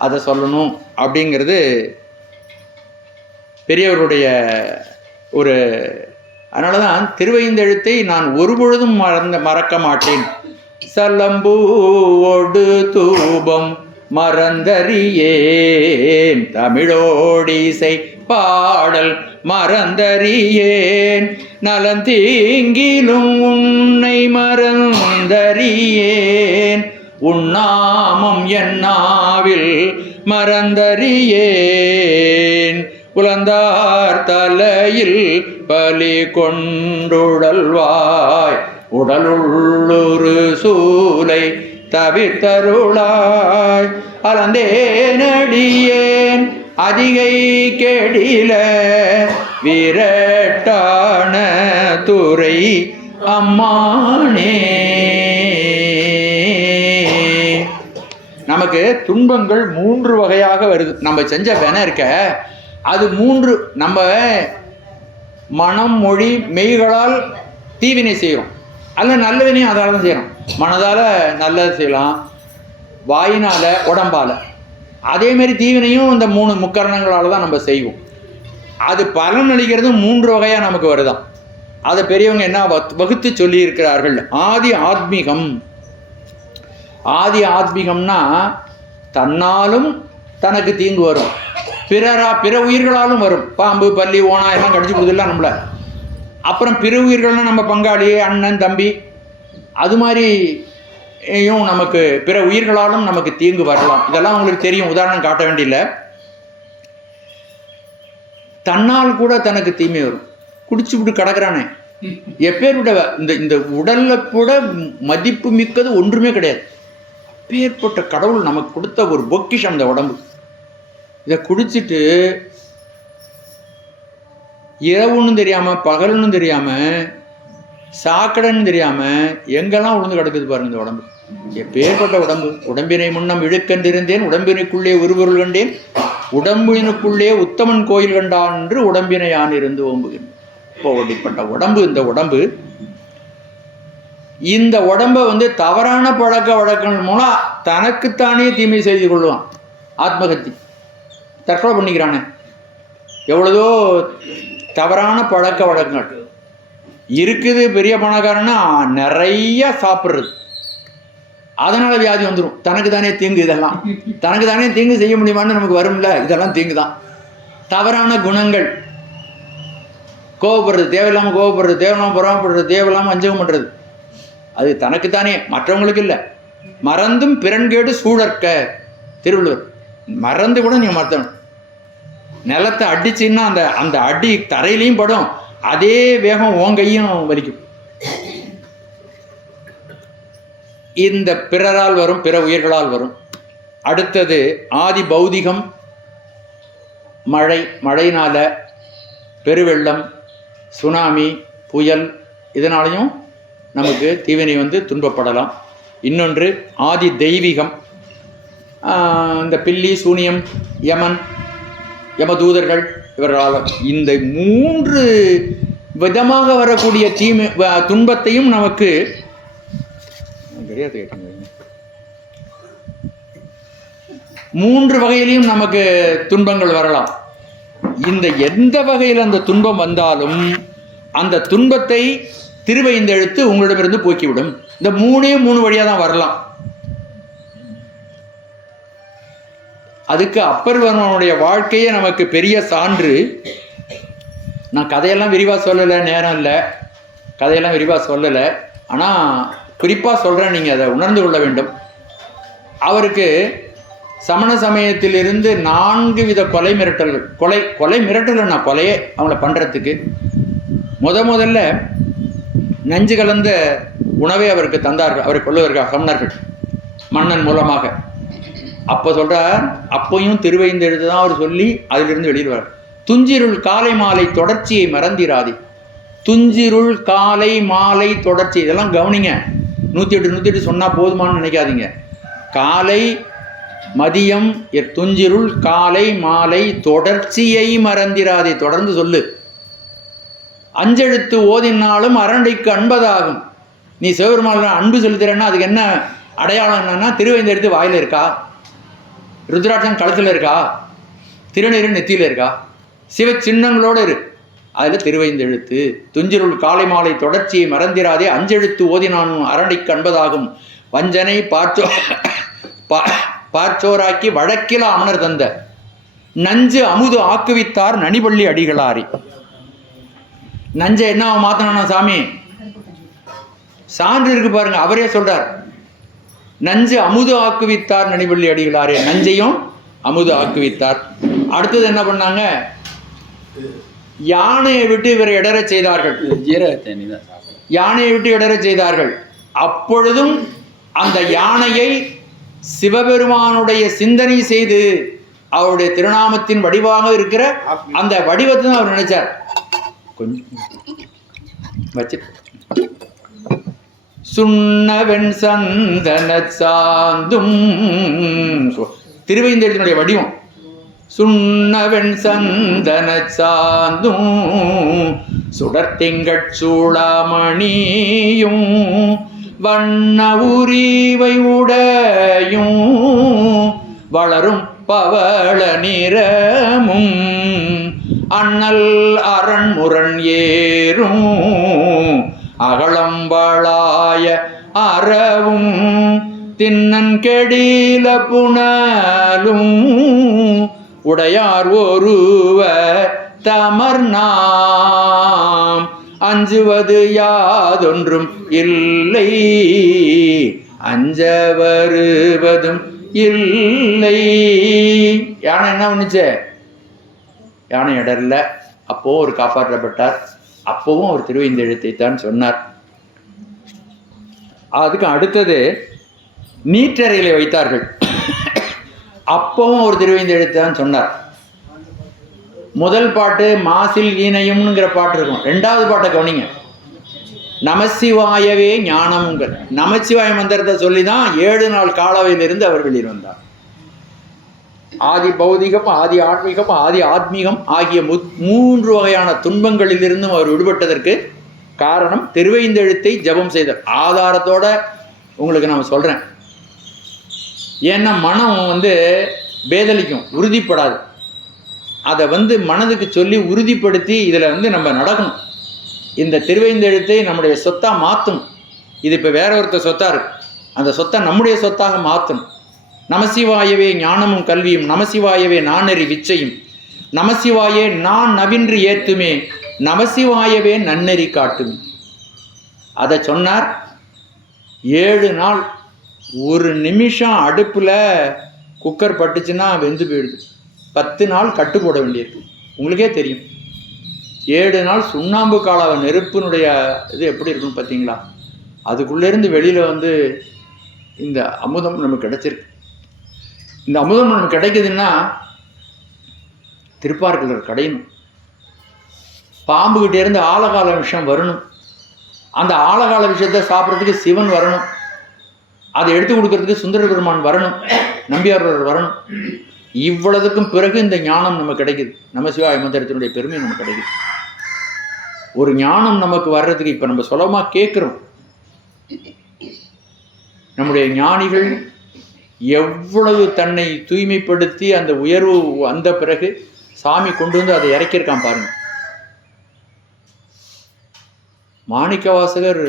அதை சொல்லணும் அப்படிங்கிறது பெரியவருடைய ஒரு. அதனால தான் திருவைந்தெழுத்தை நான் ஒரு பொழுதும் மறக்க மாட்டேன். சலம்பூ ஒடு தூபம் மறந்தறியேன், தமிழோடிசை பாடல் மறந்தறியேன், நலந்தீங்கிலும் உன்னை மறந்தறியேன், உன்னாமம் என்னாவில் மறந்தறியேன், உலந்தார் தலையில் பலி கொண்டுடல்வாய், உடலுள்ளொரு சூலை தவிர்த்தருளாய், அலந்தேனடியேன் அதிகை கெடில விரட்டான துறை அம்மானே. நமக்கு துன்பங்கள் 3 வகையாக வருது. நம்ம செஞ்ச வென இருக்க அது 3. நம்ம மனம் மொழி மெய்களால் தீவினை செய்கிறோம், அல்ல நல்ல வினையும் அதால தான் செய்கிறோம். மனதால் நல்லது செய்யலாம், வாயினால் உடம்பால். அதேமாரி தீவினையும் இந்த 3 முக்கரணங்களால் தான் நம்ம செய்வோம். அது பலன் அளிக்கிறது 3 வகையாக நமக்கு வருதான். அதை பெரியவங்க என்ன வகுத்து சொல்லியிருக்கிறார்கள். ஆதி ஆத்மீகம். ஆதி ஆத்மீகம்னா தன்னாலும் தனக்கு தீங்கு வரும், பிற உயிர்களாலும் வரும். பாம்பு பல்லி ஓனா எல்லாம் கடிச்சு கொடுத்துடலாம் நம்மளை. அப்புறம் பிற உயிர்கள்னால் நம்ம பங்காளி அண்ணன் தம்பி அது மாதிரியும் நமக்கு பிற உயிர்களாலும் நமக்கு தீங்கு வரலாம். இதெல்லாம் உங்களுக்கு தெரியும், உதாரணம் காட்ட வேண்டியில்லை. தன்னால் கூட தனக்கு தீமை வரும். குடிச்சு விட்டு கிடக்கிறானே, எப்பேர் விட இந்த உடல்ல கூட மதிப்பு மிக்கது ஒன்றுமே கிடையாது. அப்பேற்பட்ட கடவுள் நமக்கு கொடுத்த ஒரு பொக்கிஷம் இந்த உடம்பு. இதை குடிச்சிட்டு இரவுன்னு தெரியாமல் பகல்னு தெரியாமல் சாக்கடைன்னு தெரியாமல் எங்கெல்லாம் உழுந்து கிடக்குது பாருங்க இந்த உடம்பு. எப்பேற்பட்ட உடம்பு. உடம்பினை முன்னம் இழுக்கண்டிருந்தேன், உடம்பினுக்குள்ளே ஒருபொருள் கண்டேன், உடம்பினுக்குள்ளே உத்தமன் கோயில் கண்டான் என்று உடம்பினை யான் இருந்து ஓம்புகிறேன். இப்போ அப்படிப்பட்ட உடம்பு இந்த உடம்பு. இந்த உடம்பை தவறான பழக்க வழக்கங்கள் மூலம் தனக்குத்தானே தீமை செய்து கொள்வான். ஆத்மகத்தி, தற்கொலை பண்ணிக்கிறானே. எவ்வளதோ தவறான பழக்க வழக்கங்கள் இருக்குது. பெரிய பணக்காரன்னா நிறைய சாப்பிட்றது, அதனால் வியாதி வந்துடும். தனக்கு தானே தீங்கு. இதெல்லாம் தனக்கு தானே தீங்கு செய்ய முடியுமான்னு நமக்கு வரும்ல. இதெல்லாம் தீங்கு தான். தவறான குணங்கள், கோவப்படுறது, தேவையில்லாமல் கோவப்படுறது, தேவையில்லாமல் புறப்படுறது, தேவையில்லாமல் வஞ்சகம் பண்ணுறது, அது தனக்குத்தானே, மற்றவங்களுக்கு இல்லை. மறந்தும் பிறன்கேடு சூழற்க திருவள்ளுவர். மறந்து கூட நீ மறத்தணும். நிலத்தை அடிச்சுன்னா அந்த அடி தரையிலையும் படும், அதே வேகம் உன் கையும் வலிக்கும். இந்த பிறரால் வரும், பிற உயிர்களால் வரும். அடுத்தது ஆதி பௌதிகம். மழையினால பெருவெள்ளம், சுனாமி, புயல், இதனாலையும் நமக்கு தீவினை துன்பப்படலாம். இன்னொன்று ஆதி தெய்வீகம். இந்த பில்லி, சூனியம், யமன், யமதூதர்கள் இவர்களால் இந்த 3 விதமாக வரக்கூடிய துன்பத்தையும் நமக்கு 3 வகையிலையும் நமக்கு துன்பங்கள் வரலாம். இந்த எந்த வகையில் அந்த துன்பம் வந்தாலும் அந்த துன்பத்தை திருவைந்தெழுத்து உங்களிடமிருந்து போக்கிவிடும். இந்த 3 வழியாக தான் வரலாம். அதுக்கு அப்பர்வர்மனுடைய வாழ்க்கையே நமக்கு பெரிய சான்று. நான் கதையெல்லாம் விரிவாக சொல்லலை, நேரம் இல்லை, கதையெல்லாம் விரிவாக சொல்லலை. ஆனால் குறிப்பாக சொல்கிறேன், நீங்கள் அதை உணர்ந்து கொள்ள வேண்டும். அவருக்கு சமண சமயத்திலிருந்து 4 வித கொலை மிரட்டல்கள். கொலை மிரட்டல்னா கொலையே அவங்கள பண்ணுறதுக்கு முதல்ல நஞ்சு கலந்த உணவை அவருக்கு தந்தார்கள், அவரை கொள்வதற்காக சமணர்கள் மன்னன் மூலமாக. அப்போ சொல்கிறார், அப்பையும் திருவைந்தெழுத்து தான் அவர் சொல்லி அதிலிருந்து வெளியிடுவார். துஞ்சிருள் காலை மாலை தொடர்ச்சியை மறந்திராதே. துஞ்சிருள் காலை மாலை தொடர்ச்சி, இதெல்லாம் கவனிங்க. 108 சொன்னால் போதுமானு நினைக்காதீங்க. காலை மதியம் துஞ்சிருள் காலை மாலை தொடர்ச்சியை மறந்திராதே, தொடர்ந்து சொல்லு. 5 எழுத்து ஓதினாலும் அரண்டைக்கு அன்பதாகும். நீ சிவபெருமான் அன்பு செலுத்துறேன்னா அதுக்கு என்ன அடையாளம்? என்னன்னா திருவைந்தெழுத்து வாயில் இருக்கா, ருத்ராட்சம் கழுத்தில் இருக்கா, திருநீரு நெத்தியில் இருக்கா, சிவ சின்னங்களோடு இரு. அதில் திருவைந்தெழுத்து. துஞ்சிருள் காலை மாலை தொடர்ச்சியை மறந்திராதே, 5 எழுத்து ஓதினானும் அரண்டைக்கு அன்பதாகும். வஞ்சனை பார்ச்சோராக்கி வழக்கில அமனர் தந்த நஞ்சு அமுது ஆக்குவித்தார் நனிபள்ளி அடிகளாரி. நஞ்சை என்ன மாத்தணும் சாமி? சான்று இருக்கு பாருங்க, அவரே சொல்றார், நஞ்சு அமுது ஆக்குவித்தார் நனிபள்ளி அடிகளாரே. நஞ்சையும் அமுது ஆக்குவித்தார். அடுத்தது என்ன பண்ணாங்க? யானையை விட்டு இவரை இடற செய்தார்கள். யானையை விட்டு இடற செய்தார்கள். அப்பொழுதும் அந்த யானையை சிவபெருமானுடைய சிந்தனை செய்து அவருடைய திருநாமத்தின் வடிவாக இருக்கிற அந்த வடிவத்தை தான் அவர் நினைச்சார். கொஞ்சம் வச்சு சுண்ணவெண் சந்தன சாந்தும் திருவைந்தெழுத்தினுடைய வடிவம். சுண்ணவெண் சந்தன சாந்தும் சுடர்த்திங்கட் சூளாமணியும் வண்ண உரிவை உடையும் வளரும் பவள நிறமும் அண்ணல் அரண்முரண் ஏறும் அகலம்பளாய அறவும் தின்னன் கெடில புனலும் உடையார் ஒருவ தமர்நாம் அஞ்சுவது யாதொன்றும் இல்லை அஞ்ச வருவதும் இல்லை. யானை என்ன பண்ணுச்சு? யானை இடர்ல அப்போ ஒரு காப்பாற்றப்பட்டார். அப்பவும் அவர் திருவைந்தெழுத்தை தான் சொன்னார். அதுக்கு அடுத்தது நீற்றறையில வைத்தார்கள். அப்பவும் ஒரு திருவைந்தெழுத்தை தான் சொன்னார். முதல் பாட்டு மாசில் ஈனையும்ங்கிற பாட்டு இருக்கும். ரெண்டாவது பாட்டை கவனிங்க. நமசிவாயவே ஞானம்ங்கிற நமசிவாய மந்திரத்தை சொல்லி தான் 7 நாள் காலாவையிலிருந்து அவர் வெளியில் வந்தார். ஆதி பௌதிகம், ஆதி ஆன்மீகம், ஆதி ஆத்மீகம் ஆகிய 3 வகையான துன்பங்களிலிருந்தும் அவர் விடுபட்டதற்கு காரணம் திருவைந்தெழுத்தை ஜபம் செய்தார். ஆதாரத்தோட உங்களுக்கு நான் சொல்கிறேன். ஏன்னா மனம் பேதலிக்கும், உறுதிப்படாது. அதை மனதுக்கு சொல்லி உறுதிப்படுத்தி இதில் நம்ம நடக்கணும். இந்த திருவைந்தெழுத்தை நம்முடைய சொத்தாக மாற்றணும். இது இப்போ வேற ஒருத்தர் சொத்தாக இருக்கு. அந்த சொத்தை நம்முடைய சொத்தாக மாற்றணும். நமசிவாயவே ஞானமும் கல்வியும், நமசிவாயவே நானறி விச்சையும், நமசிவாயே நான் நவின்று ஏத்துமே, நமசிவாயவே நன்னெறி காட்டுமே. அதை சொன்னார். 7 நாள் ஒரு நிமிஷம் அடுப்பில் குக்கர் பட்டுச்சுன்னா வெந்து போயிடுது. 10 நாள் கட்டு போட வேண்டியிருக்கு. உங்களுக்கே தெரியும். 7 நாள் சுண்ணாம்பு காலாவ நெருப்பினுடைய இது எப்படி இருக்குன்னு பார்த்தீங்களா? அதுக்குள்ளேருந்து வெளியில் இந்த அமுதம் நமக்கு கிடைச்சிருக்கு. இந்த அமுதம் நமக்கு கிடைக்குதுன்னா திருப்பார்கடலர் கடையணும். பாம்புகிட்டே இருந்து ஆழகால விஷம் வரணும். அந்த ஆழகால விஷயத்தை சாப்பிட்றதுக்கு சிவன் வரணும். அதை எடுத்து கொடுக்கறதுக்கு சுந்தர பெருமான் வரணும், நம்பியார் வரணும். இவ்வளவுக்கும் பிறகு இந்த ஞானம் நமக்கு கிடைக்குது. நமசிவாய மந்திரத்தினுடைய பெருமை நமக்கு கிடைக்குது. ஒரு ஞானம் நமக்கு வர்றதுக்கு இப்போ நம்ம சுலபமாக கேட்குறோம். நம்முடைய ஞானிகள் எவ்வளவு தன்னை தூய்மைப்படுத்தி அந்த உயர்வு வந்த பிறகு சாமி கொண்டு அதை இறக்கியிருக்கான் பாருங்க. மாணிக்கவாசகர்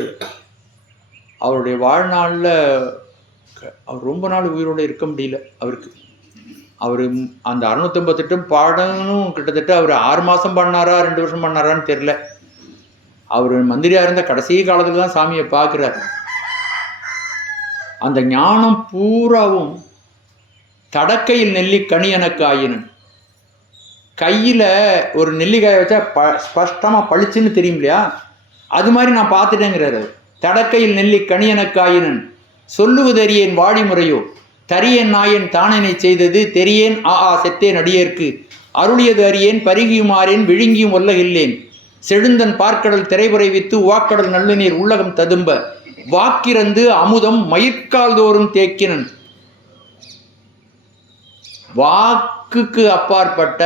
அவருடைய வாழ்நாளில் அவர் ரொம்ப நாள் உயிரோடு இருக்க முடியல. அவர் அந்த 658 பாடணும் கிட்டத்தட்ட அவர் 6 மாதம் பண்ணாரா 2 வருஷம் பண்ணாரான்னு தெரில. அவர் மந்திரியாக இருந்த கடைசி காலத்தில் தான் சாமியை பார்க்குறார். அந்த ஞானம் பூராவும் தடக்கையில் நெல்லி கனி எனக்கு ஆயினன். கையில் ஒரு நெல்லிக்காயை வச்சா ஸ்பஷ்டமாக பளிச்சுன்னு தெரியும் இல்லையா? அது மாதிரி நான் பார்த்துட்டேங்கிறாரு. தடக்கையில் நெல்லி கனி எனக்கு ஆயினன் சொல்லுவதறியேன் வாடி முறையோ தரியேன் நாயன் தானனை செய்தது தெரியேன் செத்தேன் அடியேற்கு அருளியது அறியேன் பருகியுமாறேன் விழுங்கியும் ஒல்லகில்லேன் செழுந்தன் பார்க்கடல் திரைபுரை வித்து வாக்கடல் நல்ல நீர் உள்ளகம் ததும்ப வாக்கிறந்து அமுதம் மயிர்கால் தோறும் தேக்கினன். வாக்குக்கு அப்பாற்பட்ட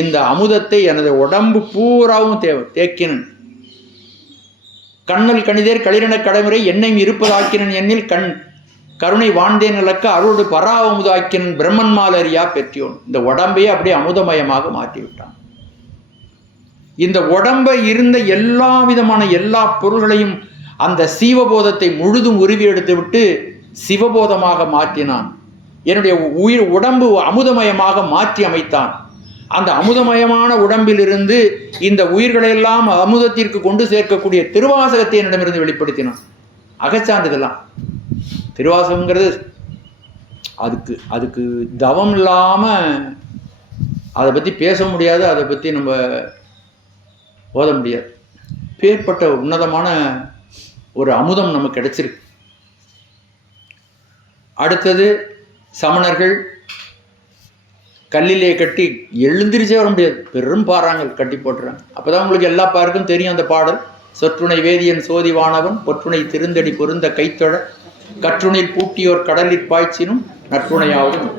இந்த அமுதத்தை எனது உடம்பு பூராவும் தேக்கினன். கண்ணல் கணிதேர் களிரண கடைமுறை என்னையும் இருப்பதாக்கினன் என்னில் கருணை வாழ்ந்தேன் இலக்க அருளோடு பராவமுதாக்கினன் பிரம்மன்மால் அறியா பெற்றியோன். இந்த உடம்பையே அப்படியே அமுதமயமாக மாற்றி விட்டான். இந்த உடம்பை இருந்த எல்லா விதமான எல்லா பொருள்களையும் அந்த சீவபோதத்தை முழுதும் உருவி எடுத்து விட்டு சிவபோதமாக மாற்றினான். என்னுடைய உடம்பு அமுதமயமாக மாற்றி அமைத்தான். அந்த அமுதமயமான உடம்பிலிருந்து இந்த உயிர்களெல்லாம் அமுதத்திற்கு கொண்டு சேர்க்கக்கூடிய திருவாசகத்தை என்னிடமிருந்து வெளிப்படுத்தினான். அகச்சான்றுதெல்லாம் திருவாசகங்கிறது அதுக்கு தவம் இல்லாமல் அதை பற்றி பேச முடியாது, அதை பற்றி நம்ம ஓத முடியாது. பேர்பட்ட உன்னதமான ஒரு அமுதம் நமக்கு கிடைச்சிருக்கு. அடுத்தது சமணர்கள் கல்லிலே கட்டி எழுந்திரிச்சே வர முடியாது, பெரும் பாறாங்கள் கட்டி போட்டுறாங்க. அப்போதான் உங்களுக்கு எல்லா பாருக்கும் தெரியும் அந்த பாடல். சொற்றுணை வேதியன் சோதிவானவன் பொற்றுணை திருந்தடி பொருந்த கைத்தொழ கற்றுணில் பூட்டியோர் கடலில் பாய்ச்சினும் நற்றுணையாகும்.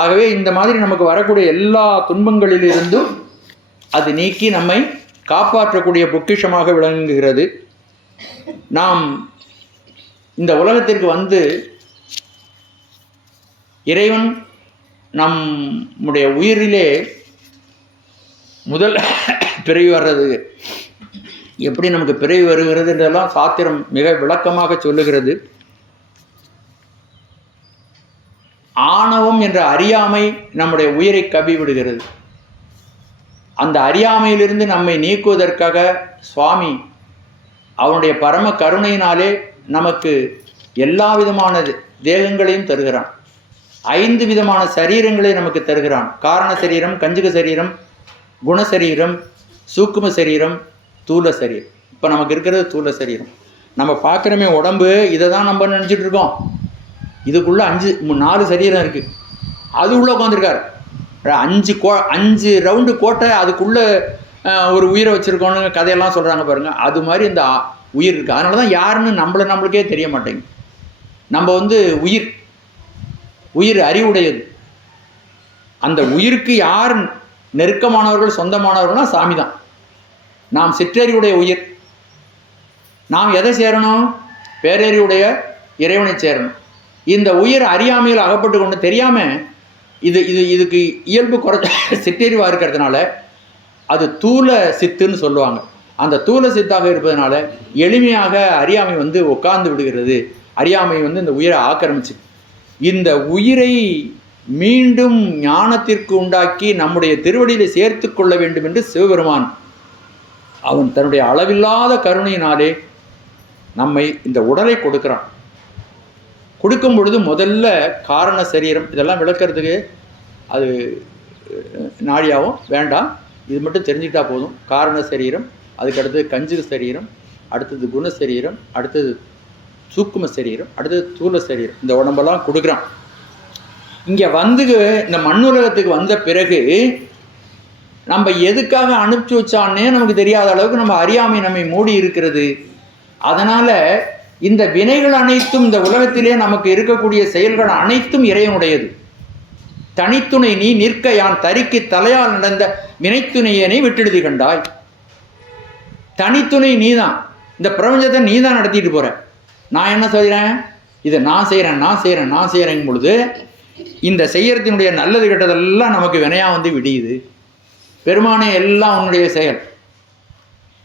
ஆகவே இந்த மாதிரி நமக்கு வரக்கூடிய எல்லா துன்பங்களிலிருந்தும் அது நீக்கி நம்மை காப்பாற்றக்கூடிய பொக்கிஷமாக விளங்குகிறது. நாம் இந்த உலகத்திற்கு வந்து இறைவன் நம்முடைய உயிரிலே முதல் பிறவி வர்றது எப்படி நமக்கு பிறவி வருகிறது என்றெல்லாம் சாத்திரம் மிக விளக்கமாக சொல்லுகிறது. ஆணவம் என்ற அறியாமை நம்முடைய உயிரை கவி விடுகிறது. அந்த அறியாமையிலிருந்து நம்மை நீக்குவதற்காக சுவாமி அவனுடைய பரம கருணையினாலே நமக்கு எல்லா விதமான தேகங்களையும் தருகிறான். 5 விதமான சரீரங்களை நமக்கு தருகிறான். காரண சரீரம், கஞ்சுக சரீரம், குணசரீரம், சூக்கும சரீரம், தூல சரீரம். இப்போ நமக்கு இருக்கிறது தூல சரீரம். நம்ம பார்க்குறமே உடம்பு, இதை தான் நம்ம நினச்சிட்டு இருக்கோம். இதுக்குள்ளே 4 சரீரம் இருக்குது. அது உள்ளே உட்காந்துருக்காரு. 5 ரவுண்டு கோட்டை, அதுக்குள்ளே ஒரு உயிரை வச்சுருக்கோன்னு கதையெல்லாம் சொல்கிறாங்க பாருங்கள். அது மாதிரி இந்த உயிர் இருக்குது. அதனால தான் யாருன்னு நம்மளுக்கே தெரிய மாட்டேங்குது. நம்ம உயிர் அறிவுடையது. அந்த உயிருக்கு யார் நெருக்கமானவர்கள் சொந்தமானவர்கள்னா சாமி தான். நாம் சிற்றறிவுடைய உயிர். நாம் எதை சேரணும்? பேரறிவுடைய இறைவனை சேரணும். இந்த உயிர் அறியாமையில் அகப்பட்டு கொண்டு தெரியாமல் இதுக்கு இயல்பு சிற்றறிவாக இருக்கிறதுனால அது தூல சித்துன்னு சொல்லுவாங்க. அந்த தூல சித்தாக இருப்பதனால எளிமையாக அறியாமை உட்கார்ந்து விடுகிறது. அறியாமை இந்த உயிரை ஆக்கிரமிச்சு இந்த உயிரை மீண்டும் ஞானத்திற்கு உண்டாக்கி நம்முடைய திருவடியில் சேர்த்து கொள்ள வேண்டும் என்று சிவபெருமான் அவன் தன்னுடைய அளவில்லாத கருணையினாலே நம்மை இந்த உடலை கொடுக்கிறான். கொடுக்கும் பொழுது முதல்ல காரண சரீரம், இதெல்லாம் விளக்கிறதுக்கு அது நாடியாகவும் வேண்டாம், இது மட்டும் தெரிஞ்சுக்கிட்டா போதும். காரண சரீரம், அதுக்கடுத்தது கஞ்சுக சரீரம், அடுத்தது குணசரீரம், அடுத்தது சூக்கும சரீரம், அடுத்தது தூல சரீரம். இந்த உடம்பெல்லாம் கொடுக்குறான். இங்கே இந்த மண்ணுலகத்துக்கு வந்த பிறகு நம்ம எதுக்காக அனுப்பிச்சி வச்சான்னே நமக்கு தெரியாத அளவுக்கு நம்ம அறியாமை நம்மை மூடி இருக்கிறது. அதனால் இந்த வினைகள் அனைத்தும், இந்த உலகத்திலே நமக்கு இருக்கக்கூடிய செயல்கள் அனைத்தும் இறைவனுடையது. தனித்துணை நீ நிற்க யான் தரிக்கு தலையால் நடந்த வினைத்துணையனை விட்டெழுதி கண்டாய். தனித்துணை நீ தான். இந்த பிரபஞ்சத்தை நீ தான் நடத்திட்டு போகிற. நான் என்ன செய்கிறேன்? இதை நான் செய்கிறேன் பொழுது இந்த செய்யறதினுடைய நல்லது கெட்டதெல்லாம் நமக்கு வினையாக விடியுது. பெருமானே எல்லாம் உன்னுடைய செயல்.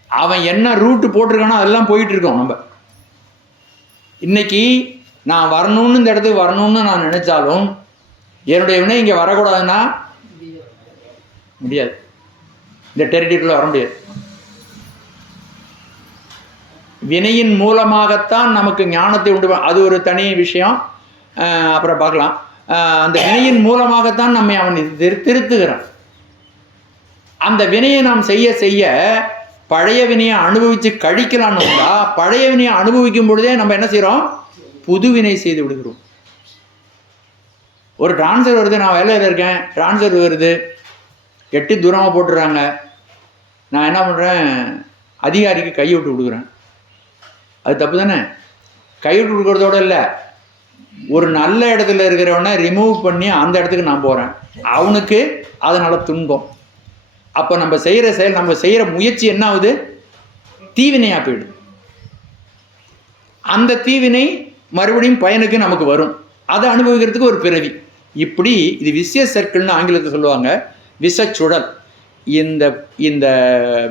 அவன் என்ன ரூட்டு போட்டிருக்கானோ அதெல்லாம் போயிட்டுருக்கோம். நம்ம இன்னைக்கு நான் வரணும்னு, இந்த இடத்துக்கு வரணும்னு நான் நினைச்சாலும் என்னுடைய வினை இங்கே வரக்கூடாதுன்னா முடியாது. இந்த டெரிட்டரிக்குள்ள வர முடியாது. வினையின் மூலமாகத்தான் நமக்கு ஞானத்தை உண்டு. அது ஒரு தனி விஷயம், அப்புறம் பார்க்கலாம். அந்த வினையின் மூலமாகத்தான் நம்மை அவன் திருத்துகிறான். அந்த வினையை நாம் செய்ய செய்ய பழைய வினையை அனுபவித்து கழிக்கலான்னு வந்தா, பழைய வினையை அனுபவிக்கும் பொழுதே நம்ம என்ன செய்கிறோம்? புது வினை செய்து விடுகிறோம். ஒரு டிரான்ஸ்ஃபர் வருது, நான் வேலையில் இருக்கேன், டிரான்ஸ்ஃபர் வருது, 8 தூரமாக போட்டுடுறாங்க. நான் என்ன பண்ணுறேன்? அதிகாரிக்கு கைவிட்டு கொடுக்குறேன். அது தப்பு தானே? கைவிட்டு கொடுக்குறதோடு இல்லை, ஒரு நல்ல இடத்துல இருக்கிறவனை ரிமூவ் பண்ணி அந்த இடத்துக்கு நான் போகிறேன். அவனுக்கு அதனால் துன்பம். அப்போ நம்ம செய்கிற செயல், நம்ம செய்கிற முயற்சி என்ன ஆகுது? தீவினையாக போயிடுது. அந்த தீவினை மறுபடியும் பயனுக்கு நமக்கு வரும். அதை அனுபவிக்கிறதுக்கு ஒரு பிறவி. இப்படி இது விசிய சர்க்கிள்னு ஆங்கிலத்தில் சொல்லுவாங்க, விஷச்சுழல். இந்த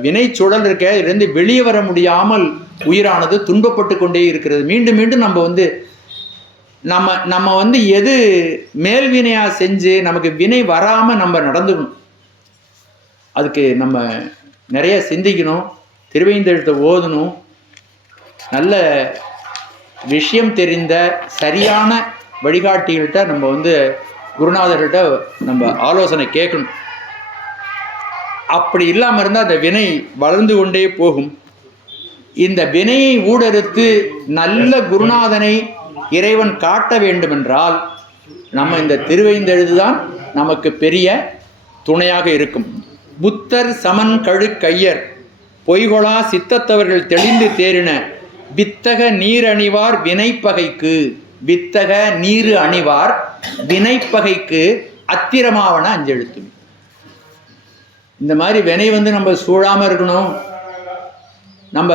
வினை சுழல் இருக்க இதுலேருந்து வெளியே வர முடியாமல் உயிரானது துன்பப்பட்டு கொண்டே இருக்கிறது. மீண்டும் மீண்டும் நம்ம நம்ம வந்து எது மேல்வினையாக செஞ்சு நமக்கு வினை வராமல் நம்ம நடந்துக்கணும். அதுக்கு நம்ம நிறைய சிந்திக்கணும், திருவைந்தெழுத்தை ஓதணும், நல்ல விஷயம் தெரிந்த சரியான வழிகாட்டிகள்கிட்ட நம்ம வந்து குருநாதர்கள்ட்ட நம்ம ஆலோசனை கேட்கணும். அப்படி இல்லாமல் இருந்தால் அந்த வினை வளர்ந்து கொண்டே போகும். இந்த வினையை ஊடறுத்து நல்ல குருநாதனை இறைவன் காட்ட வேண்டுமென்றால் நம்ம இந்த திருவைந்தெழுது தான் நமக்கு பெரிய துணையாக இருக்கும். புத்தர் சமன் கழு கையர் பொய்கொளா சித்தத்தவர்கள் தெளிந்து தேறின வித்தக நீர் அணிவார் வினைப்பகைக்கு, வித்தக நீர் அணிவார் வினைப்பகைக்கு அத்திரமாவன அஞ்செழுத்து. இந்த மாதிரி வினை வந்து நம்ம சூழாமல் இருக்கணும், நம்ம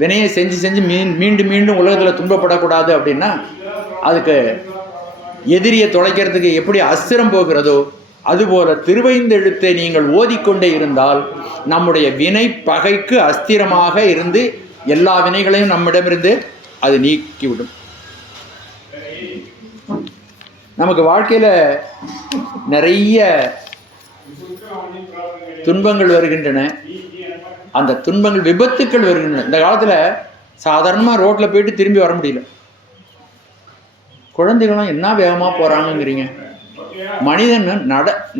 வினையை செஞ்சு செஞ்சு மீண்டும் மீண்டும் உலகத்தில் துன்பப்படக்கூடாது அப்படின்னா அதுக்கு எதிரியை தொலைக்கிறதுக்கு எப்படி அஸ்திரம் போகிறதோ அதுபோல திருவைந்தெழுத்தை நீங்கள் ஓதிக்கொண்டே இருந்தால் நம்முடைய வினை பகைக்கு அஸ்திரமாக இருந்து எல்லா வினைகளையும் நம்மிடமிருந்து அது நீக்கிவிடும். நமக்கு வாழ்க்கையில் நிறைய துன்பங்கள் வருகின்றன. அந்த துன்பங்கள் விபத்துக்கள் வருகின்றன. இந்த காலத்தில் சாதாரணமாக ரோட்டில் போயிட்டு திரும்பி வர முடியல. குழந்தைகளும் என்ன வேகமாக போகிறாங்கங்கிறீங்க. மனிதன்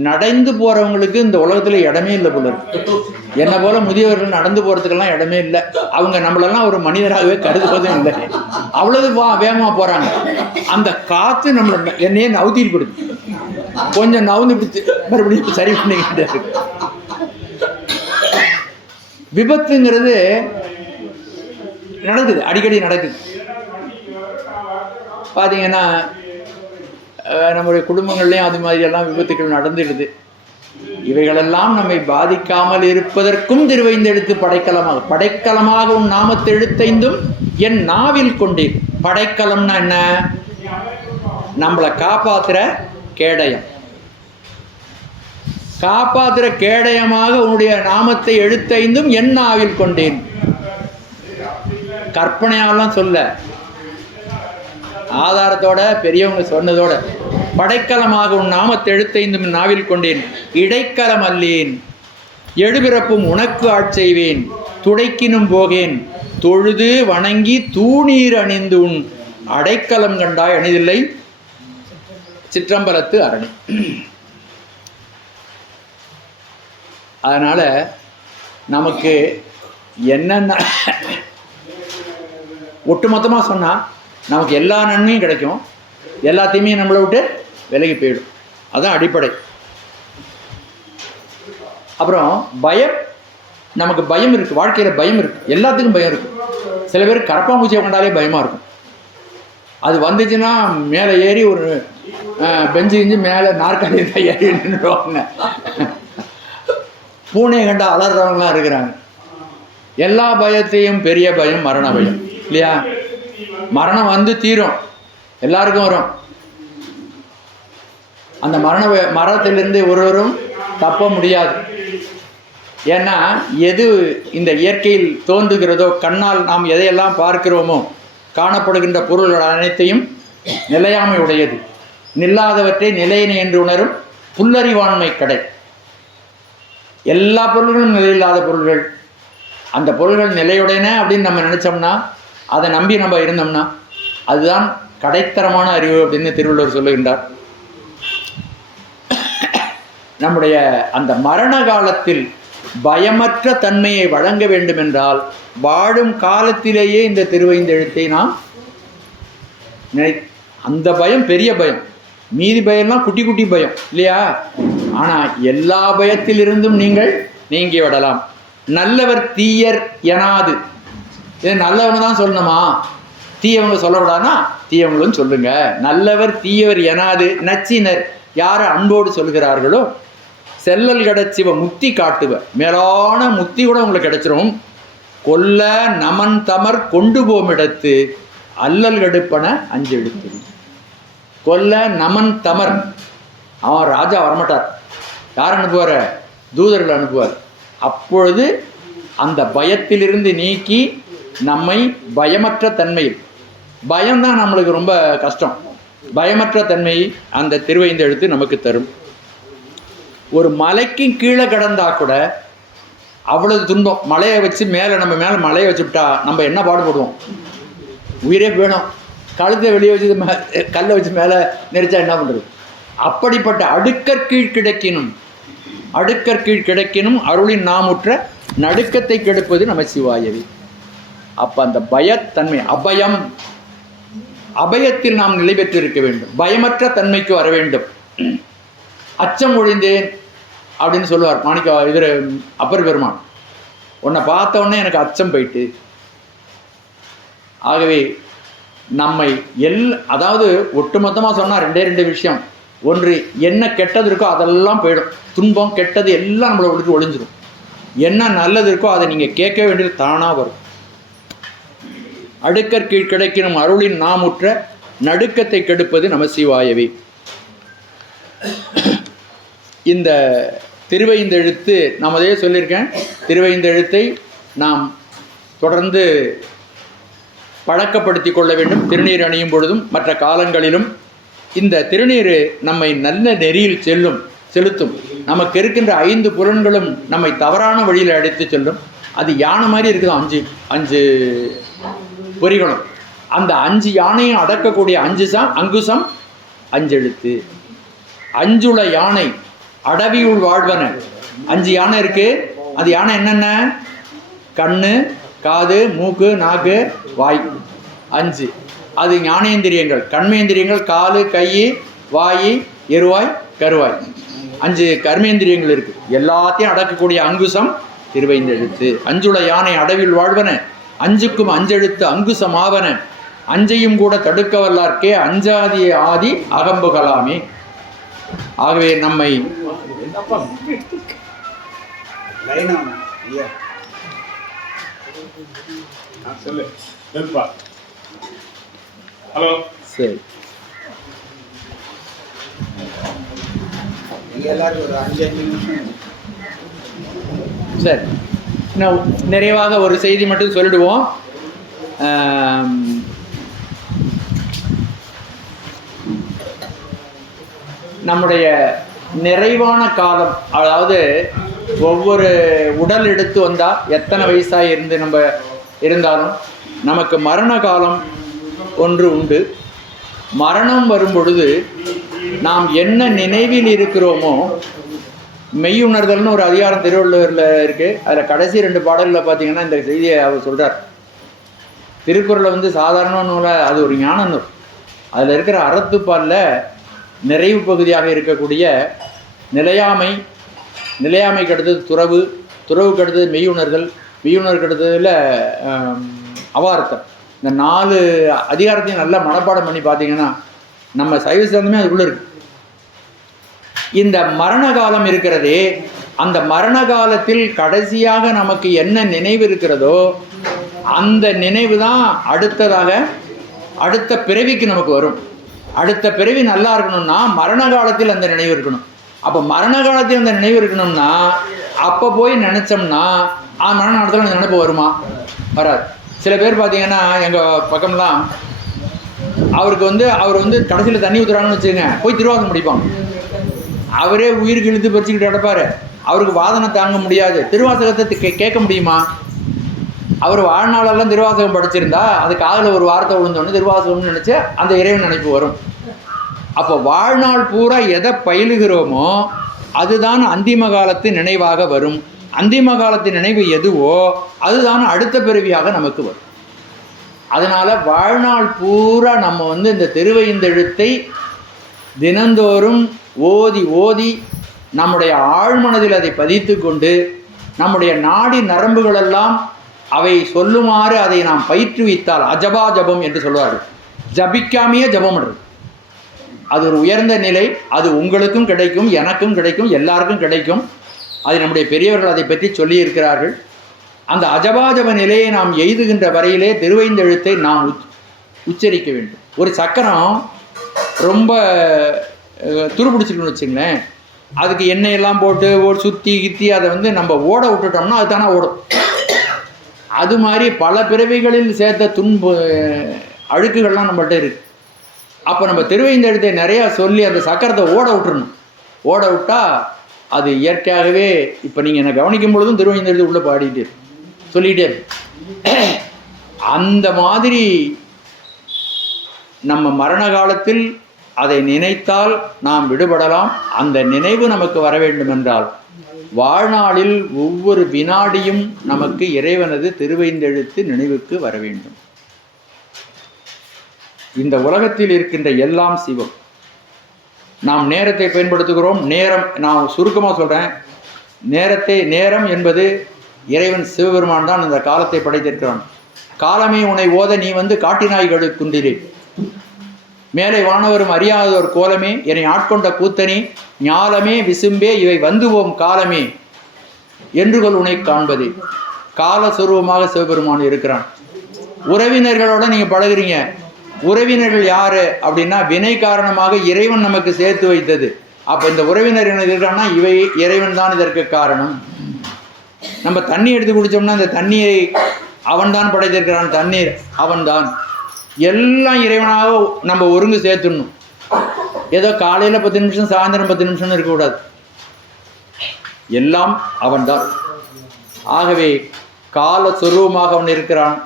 நடந்து போகிறவங்களுக்கு இந்த உலகத்தில் இடமே இல்லை போல இருக்கு. என்னை போல முதியவர்கள் நடந்து போகிறதுக்கெல்லாம் இடமே இல்லை. அவங்க நம்மளெல்லாம் ஒரு மனிதராகவே கருதுவதும் இல்லை. அவ்வளவு வேகமாக போகிறாங்க. அந்த காற்று நம்மளை என்னையே நவுத்திட்டு கொடுத்து கொஞ்சம் நவுந்து பிடிச்சி மறுபடியும் சரி பண்ணிக்கிட்டே இருக்கு. விபத்துங்கிறது நடக்குது, அடிக்கடி நடக்குது. பார்த்தீங்கன்னா நம்முடைய குடும்பங்கள்லேயும் அது மாதிரியெல்லாம் விபத்துக்கள் நடந்துடுது. இவைகளெல்லாம் நம்மை பாதிக்காமல் இருப்பதற்கும் திருவைந்தெழுத்து படைக்கலமாக உன் நாமத்தை எழுத்தைந்தும் என் நாவில் கொண்டேன். படைக்கலம்னா என்ன? நம்மளை காப்பாற்றுற கேடயம். காப்பாற்றுற கேடயமாக உன்னுடைய நாமத்தை எழுத்தைந்தும் என் நாவில் கொண்டேன். கற்பனையாவெல்லாம் சொல்ல, ஆதாரத்தோட பெரியவங்க சொன்னதோட படைக்கலமாக உன் நாமத்தை எழுத்தைந்தும் நாவில் கொண்டேன். இடைக்கலம் அல்லேன் எழுபிறப்பும் உனக்கு ஆட்செய்வேன். துடைக்கினும் போகேன் தொழுது வணங்கி தூணீர் அணிந்து உன் அடைக்கலம் கண்டாய் அணிதில்லை சிற்றம்பலத்து அரணி. அதனால் நமக்கு என்னென்ன ஒட்டுமொத்தமாக சொன்னால் நமக்கு எல்லா நன்மையும் கிடைக்கும், எல்லாத்தையுமே நம்மளை விட்டு விலகி போயிடும். அதுதான் அடிப்படை. அப்புறம் பயம், நமக்கு பயம் இருக்குது, வாழ்க்கையில் பயம் இருக்குது, எல்லாத்துக்கும் பயம் இருக்குது. சில பேர் கரப்பாம்பூச்சியை கொண்டாலே பயமாக இருக்கும். அது வந்துச்சுன்னா மேலே ஏறி ஒரு பெஞ்சு கிஞ்சு மேலே நாற்காலியில் ஏறி நின்றுடுவாங்க. பூனையை கண்டா அலறவங்களாம் இருக்கிறாங்க. எல்லா பயத்தையும் பெரிய பயம் மரண பயம் இல்லையா? மரணம் வந்து தீரும், எல்லாருக்கும் வரும். அந்த மரணத்திலிருந்து ஒருவரும் தப்ப முடியாது. ஏன்னா எது இந்த இயற்கையில் தோன்றுகிறதோ, கண்ணால் நாம் எதையெல்லாம் பார்க்கிறோமோ, காணப்படுகின்ற பொருள்கள் அனைத்தையும் நிலையாமை உடையது. நில்லாதவற்றை நிலையினை என்று உணரும் புல்லறிவாண்மை கடை. எல்லா பொருள்களும் நிலையில்லாத பொருள்கள். அந்த பொருள்கள் நிலையுடையன அப்படின்னு நம்ம நினச்சோம்னா, அதை நம்பி நம்ம இருந்தோம்னா அதுதான் கடைத்தரமான அறிவு அப்படின்னு திருவள்ளுவர் சொல்லுகின்றார். நம்முடைய அந்த மரண காலத்தில் பயமற்ற தன்மையை வழங்க வேண்டுமென்றால் வாழும் காலத்திலேயே இந்த திருவைந்தெழுத்தை நாம் அந்த பயம் பெரிய பயம். மீதி பயம்லாம் குட்டி குட்டி பயம் இல்லையா? ஆனால் எல்லா பயத்திலிருந்தும் நீங்கள் நீங்கி விடலாம். நல்லவர் தீயர் எனாது. இது நல்லவங்க தான் சொல்லணுமா? தீயவங்க சொல்லக்கூடாதுன்னா தீயவங்களும் சொல்லுங்க. நல்லவர் தீயவர் எனாது நச்சினர் யாரை அன்போடு சொல்கிறார்களோ செல்லல் கிடைச்சிவ முக்தி காட்டுவ. மேலான முக்தி கூட உங்களுக்கு கிடைச்சிரும். கொல்ல நமன் தமர் கொண்டு போமிடத்து அல்லல் கடுப்பன அஞ்செழுத்து. கொல்ல நமன் தமர். அவன் ராஜா வரமாட்டார். யார் அனுப்புவார்? தூதர்கள் அனுப்புவார். அப்பொழுது அந்த பயத்திலிருந்து நீக்கி நம்மை பயமற்ற தன்மையில், பயம்தான் நம்மளுக்கு ரொம்ப கஷ்டம். பயமற்ற தன்மையை அந்த திருவைந்தெழுத்து நமக்கு தரும். ஒரு மலைக்கு கீழே கடந்தா கூட அவ்வளவு துன்பம். மலையை வச்சு மேலே நம்ம மேலே மலையை வச்சுவிட்டா நம்ம என்ன பாடுபடுவோம்? உயிரே வேணும். கழுத்தை வெளியே வச்சு கல்லை வச்சு மேலே நெரிச்சா என்ன பண்ணுறது? அப்படிப்பட்ட அடுக்கற்கீழ் கிடைக்கினும் அருளின் நாமுற்ற நடுக்கத்தை கெடுப்பது நமசிவாயவே. அப்போ அந்த பயத்தன்மை, அபயத்தில் நாம் நிலை பெற்றிருக்க வேண்டும். பயமற்ற தன்மைக்கு வர வேண்டும். அச்சம் ஒழிந்தேன் அப்படின்னு சொல்லுவார் மாணிக்க இவர் அப்பர் பெருமான். உன்னை பார்த்த உடனே எனக்கு அச்சம் போயிட்டு. ஆகவே நம்மை அதாவது ஒட்டுமொத்தமாக சொன்னால் ரெண்டே விஷயம். ஒன்று, என்ன கெட்டது இருக்கோ அதெல்லாம் போயிடும். துன்பம் கெட்டது எல்லாம் நம்மளை விட்டு ஒழிஞ்சிடும். என்ன நல்லது இருக்கோ அதை நீங்கள் கேட்க வேண்டியது தானாக வரும். அடுக்கற்கீழ் கிடைக்கினும் அருளின் நாமுற்ற நடுக்கத்தை கெடுப்பது நமசிவாயவே. இந்த திருவைந்தெழுத்து நான் அதே சொல்லியிருக்கேன். திருவைந்தெழுத்தை நாம் தொடர்ந்து பழக்கப்படுத்தி கொள்ள வேண்டும். திருநீர் அணியும் பொழுதும் மற்ற காலங்களிலும் இந்த திருநீர் நம்மை நல்ல நெறியில் செலுத்தும். நமக்கு இருக்கின்ற 5 புலன்களும் நம்மை தவறான வழியில் அழைத்து செல்லும். அது யானை மாதிரி இருக்குது. 5 பொறிகளும். அந்த 5 யானையும் அடக்கக்கூடிய அங்குசம் 5 எழுத்து. அஞ்சுள யானை அடவியுள் வாழ்வன. 5 யானை இருக்கு. அது யானை என்னென்ன? கண்ணு, காது, மூக்கு, நாக்கு, வாய். 5 அது ஞானேந்திரியங்கள். கண்மேந்திரியங்கள் காலு, கை, வாய், எருவாய், கருவாய். 5 கர்மேந்திரியங்கள் இருக்கு. எல்லாத்தையும் அடக்கக்கூடிய அங்குசம் திருவைந்தெழுத்து. அஞ்சுள யானை அடவில் வாழ்வன, 5க்கும் 5 எழுத்து அங்குசம் ஆவன. 5ஐயும் கூட தடுக்க வல்லார்க்கே அஞ்சாதி ஆதி அகம்புகலாமே. ஆகவே நம்மை சரி சரி நான் நிறைவாக ஒரு செய்தி மட்டும் சொல்லிடுவோம். நம்முடைய நிறைவான காலம், அதாவது ஒவ்வொரு உடல் எடுத்து வந்தால் எத்தனை வயசாக நம்ம இருந்தாலும் நமக்கு மரண காலம் ஒன்று உண்டு. மரணம் வரும் பொழுது நாம் என்ன நினைவில் இருக்கிறோமோ, மெய்யுணர்தல்னு ஒரு அதிகாரம் திருவள்ளுவரில் இருக்குது. அதில் கடைசி 2 பாடல்களில் பார்த்தீங்கன்னா இந்த செய்தியை அவர் சொல்கிறார். திருக்குறளை சாதாரண நூலை, அது ஒரு ஞான நூல். அதில் இருக்கிற அறத்துப்பாலில் நிறைவு பகுதியாக இருக்கக்கூடிய நிலையாமைக்கு அடுத்தது துறவுக்கு அடுத்தது மெய்யுணர்வுக்கு அடுத்ததில் அவார்த்தம். இந்த 4 அதிகாரத்தையும் நல்லா மனப்பாடம் பண்ணி பார்த்தீங்கன்னா நம்ம சைவ சித்தாந்தமே அதுக்குள்ளே இருக்குது. இந்த மரண காலம் இருக்கிறதே, அந்த மரண காலத்தில் கடைசியாக நமக்கு என்ன நினைவு இருக்கிறதோ அந்த நினைவு தான் அடுத்த பிறவிக்கு நமக்கு வரும். அடுத்த பிறவி நல்லா இருக்கணும்னா மரண காலத்தில் அந்த நினைவு இருக்கணும். அப்போ மரண காலத்தில் அந்த நினைவு இருக்கணும்னா அப்போ போய் நினச்சோம்னா மரண காலத்தில் நினைப்பு வருமா? வராது. சில பேர் பார்த்தீங்கன்னா எங்கள் பக்கம்லாம் அவருக்கு அவர் கடைசியில் தண்ணி ஊற்றுறாங்கன்னு வச்சுக்கோங்க, போய் திருவாசகம் முடிப்பாங்க. அவரே உயிருக்கு இழுத்து பறிச்சுக்கிட்டு கிடப்பார். அவருக்கு வாதனை தாங்க முடியாது. திருவாசகத்தை கேட்க முடியுமா? அவர் வாழ்நாளெல்லாம் திருவாசகம் படிச்சிருந்தா அது காதில் ஒரு வார்த்தை விழுந்தோன்னு திருவாசகம்னு நினச்சி அந்த இறைவன் நினைப்பு வரும். அப்போ வாழ்நாள் பூரா எதை பயிலுகிறோமோ அதுதான் அந்திம காலத்து நினைவாக வரும். அந்திம காலத்து நினைவு எதுவோ அதுதான் அடுத்த பிறவியாக நமக்கு வரும். அதனால் வாழ்நாள் பூரா நம்ம இந்த திருவைந்தெழுத்தை தினந்தோறும் ஓதி நம்முடைய ஆழ்மனதில் அதை பதித்து கொண்டு நம்முடைய நாடி நரம்புகளெல்லாம் அவை சொல்லுமாறு அதை நாம் பயிற்றுவித்தால் அஜபா ஜபம் என்று சொல்வார்கள். ஜபிக்காமையே ஜபம் பண்ணுறது அது ஒரு உயர்ந்த நிலை. அது உங்களுக்கும் கிடைக்கும், எனக்கும் கிடைக்கும், எல்லாருக்கும் கிடைக்கும். அது நம்முடைய பெரியவர்கள் அதை பற்றி சொல்லியிருக்கிறார்கள். அந்த அஜபாஜப நிலையை நாம் எய்துகின்ற வரையிலே திருவைந்தெழுத்தை நாம் உச்சரிக்க வேண்டும். ஒரு சக்கரம் ரொம்ப துருப்பிடிச்சிக்கணும்னு வச்சுங்களேன், அதுக்கு எண்ணெயெல்லாம் போட்டு சுற்றி அதை நம்ம ஓட விட்டுட்டோம்னா அது தானே ஓடும். அது மாதிரி பல பிறவிகளில் சேர்த்த அழுக்குகள்லாம் நம்மள்கிட்ட இருக்குது. அப்போ நம்ம திருவைந்தெழுத்தை நிறையா சொல்லி அந்த சக்கரத்தை ஓட விட்டுறணும். ஓட விட்டால் அது இயற்கையாகவே, இப்போ நீங்கள் என்னை கவனிக்கும் பொழுதும் திருவைந்தெழுத்து உள்ளே பாடிட்டு சொல்லிகிட்டே அந்த மாதிரி நம்ம மரண காலத்தில் அதை நினைத்தால் நாம் விடுபடலாம். அந்த நினைவு நமக்கு வர வேண்டும் என்றால் வாழ்நாளில் ஒவ்வொரு வினாடியும் நமக்கு இறைவனது திருவைந்தெழுத்து நினைவுக்கு வர வேண்டும். இந்த உலகத்தில் இருக்கின்ற எல்லாம் சிவம். நாம் நேரத்தை பயன்படுத்துகிறோம். நேரம், நான் சுருக்கமாக சொல்கிறேன், நேரம் என்பது இறைவன் சிவபெருமான் தான் இந்த காலத்தை படைத்திருக்கிறான். காலமே உன்னை ஓத நீ வந்து காட்டினாய்களுக்குண்டிலே, மேலே வானவரும் அறியாதோர் கோலமே, என்னை ஆட்கொண்ட கூத்தனே, ஞாலமே விசும்பே இவை வந்துவோம் காலமே என்றுகள் உன்னை காண்பதே. காலஸ்வரூபமாக சிவபெருமான் இருக்கிறான். உறவினர்களோட நீங்கள் பழகுறீங்க. உறவினர்கள் யார் அப்படின்னா வினை காரணமாக இறைவன் நமக்கு சேர்த்து வைத்தது. அப்போ இந்த உறவினர் என்ன இருக்கான்னா இவை இறைவன் தான் இதற்கு காரணம். நம்ம தண்ணி எடுத்து குடித்தோம்னா அந்த தண்ணியை அவன்தான் படைத்திருக்கிறான். தண்ணீர் அவன்தான். எல்லாம் இறைவனாக நம்ம ஒருங்கு சேர்த்துடணும். ஏதோ காலையில் 10 நிமிஷம் சாயந்தரம் 10 நிமிஷம்னு இருக்கக்கூடாது. எல்லாம் அவன்தான். ஆகவே கால சொரூபமாக அவன் இருக்கிறான்.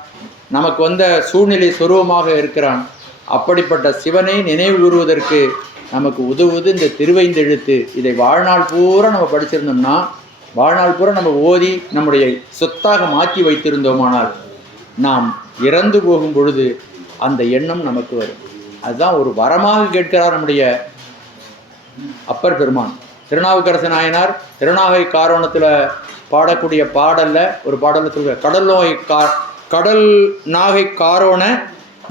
நமக்கு வந்த சூழ்நிலை சொரூபமாக இருக்கிறான். அப்படிப்பட்ட சிவனை நினைவு கூறுவதற்கு நமக்கு உதவுவது இந்த திருவைந்தெழுத்து. இதை வாழ்நாள் பூரா நம்ம படிச்சிருந்தோம்னா, வாழ்நாள் பூரா நம்ம ஓதி நம்முடைய சொத்தாக மாற்றி வைத்திருந்தோமானால் நாம் இறந்து போகும் பொழுது அந்த எண்ணம் நமக்கு வரும். அதுதான் ஒரு வரமாக கேட்கிறார் நம்முடைய அப்பர் பெருமான். திருநாவுக்கரசு நாயனார் திருநாகை காரோணத்தில் பாடக்கூடிய பாடலில் ஒரு பாடலில் சொல்ற, கடல் நாகை காரோண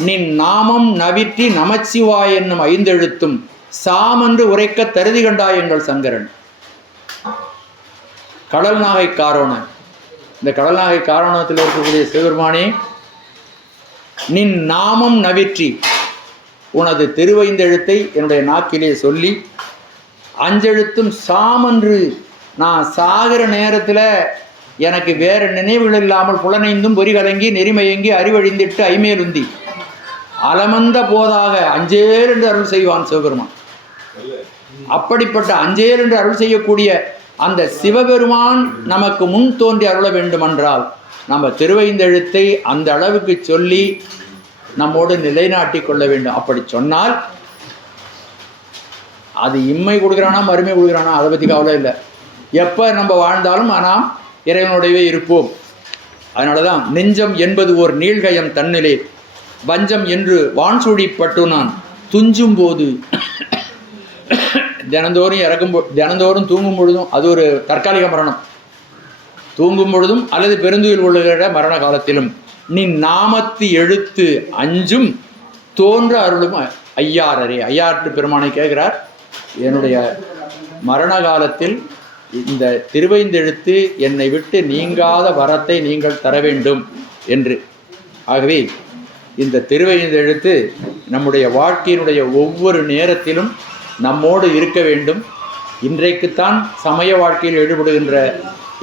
நின் நாமம் நவிற்றி நமச்சிவாய் என்னும் 5 எழுத்தும் சாமன்று உரைக்க தருதி கண்டாய் எங்கள் சங்கரன். கடல் நாகை காரோண, இந்த கடல் நாகை காரோணத்தில் இருக்கக்கூடிய சிவபெருமானே, நின் நாமம் நவிற்றி, உனது திருவைந்தெழுத்தை என்னுடைய நாக்கிலே சொல்லி 5 எழுத்தும் சாமன்று, நான் சாகிற நேரத்தில் எனக்கு வேறு நினைவுகள் இல்லாமல் புலனைந்தும் பொறி கலங்கி நெறிமயங்கி அறிவழிந்திட்டு ஐமேலுந்தி அலமந்த போதாக அஞ்சேல் என்று அருள் செய்வான் சிவபெருமான். அப்படிப்பட்ட அஞ்சேல் என்று அருள் செய்யக்கூடிய அந்த சிவபெருமான் நமக்கு முன் தோன்றி அருள வேண்டுமென்றால் நம்ம திருவைந்தெழுத்தை அந்த அளவுக்கு சொல்லி நம்மோடு நிலைநாட்டி கொள்ள வேண்டும். அப்படி சொன்னால் அது இம்மை கொடுக்குறானா மறுமை கொடுக்குறானா அதை பற்றி கவலை இல்லை. எப்போ நம்ம வாழ்ந்தாலும் நாம் இறைவனுடையவே இருப்போம். அதனால தான் நெஞ்சம் என்பது ஓர் நீள்கயம் தன்னிலே வஞ்சம் என்று வான்சூழிப்பட்டு நான் துஞ்சும் போது, தினந்தோறும் தூங்கும் பொழுதும், அது ஒரு தற்காலிக மரணம், தூங்கும் பொழுதும் அல்லது பெருந்துயில் கொள்ளுகிற மரண காலத்திலும் நின் நாமத்து எழுத்து அஞ்சும் தோன்ற அருளும் ஐயாரரே. ஐயாற்று பெருமானை கேட்கிறார், என்னுடைய மரண காலத்தில் இந்த திருவைந்தெழுத்து என்னை விட்டு நீங்காத வரத்தை நீங்கள் தர வேண்டும் என்று. ஆகவே இந்த திருவைந்தெழுத்து நம்முடைய வாழ்க்கையினுடைய ஒவ்வொரு நேரத்திலும் நம்மோடு இருக்க வேண்டும். இன்றைக்குத்தான் சமய வாழ்க்கையில் ஈடுபடுகின்ற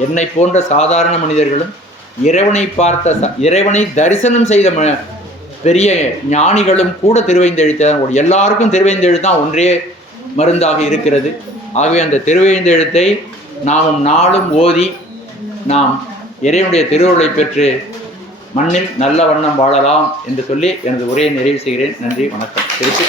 என்னை போன்ற சாதாரண மனிதர்களும் இறைவனை தரிசனம் செய்த பெரிய ஞானிகளும் கூட திருவைந்தெழுத்து தான். எல்லாருக்கும் திருவைந்தெழுத்து தான் ஒன்றே மருந்தாக இருக்கிறது. ஆகவே அந்த திருவைந்தெழுத்தை நாமும் நாளும் ஓதி நாம் இறைவனுடைய திருவருளை பெற்று மண்ணில் நல்ல வண்ணம் வாழலாம் என்று சொல்லி எனது உரையை நிறைவு செய்கிறேன். நன்றி, வணக்கம். திருச்சி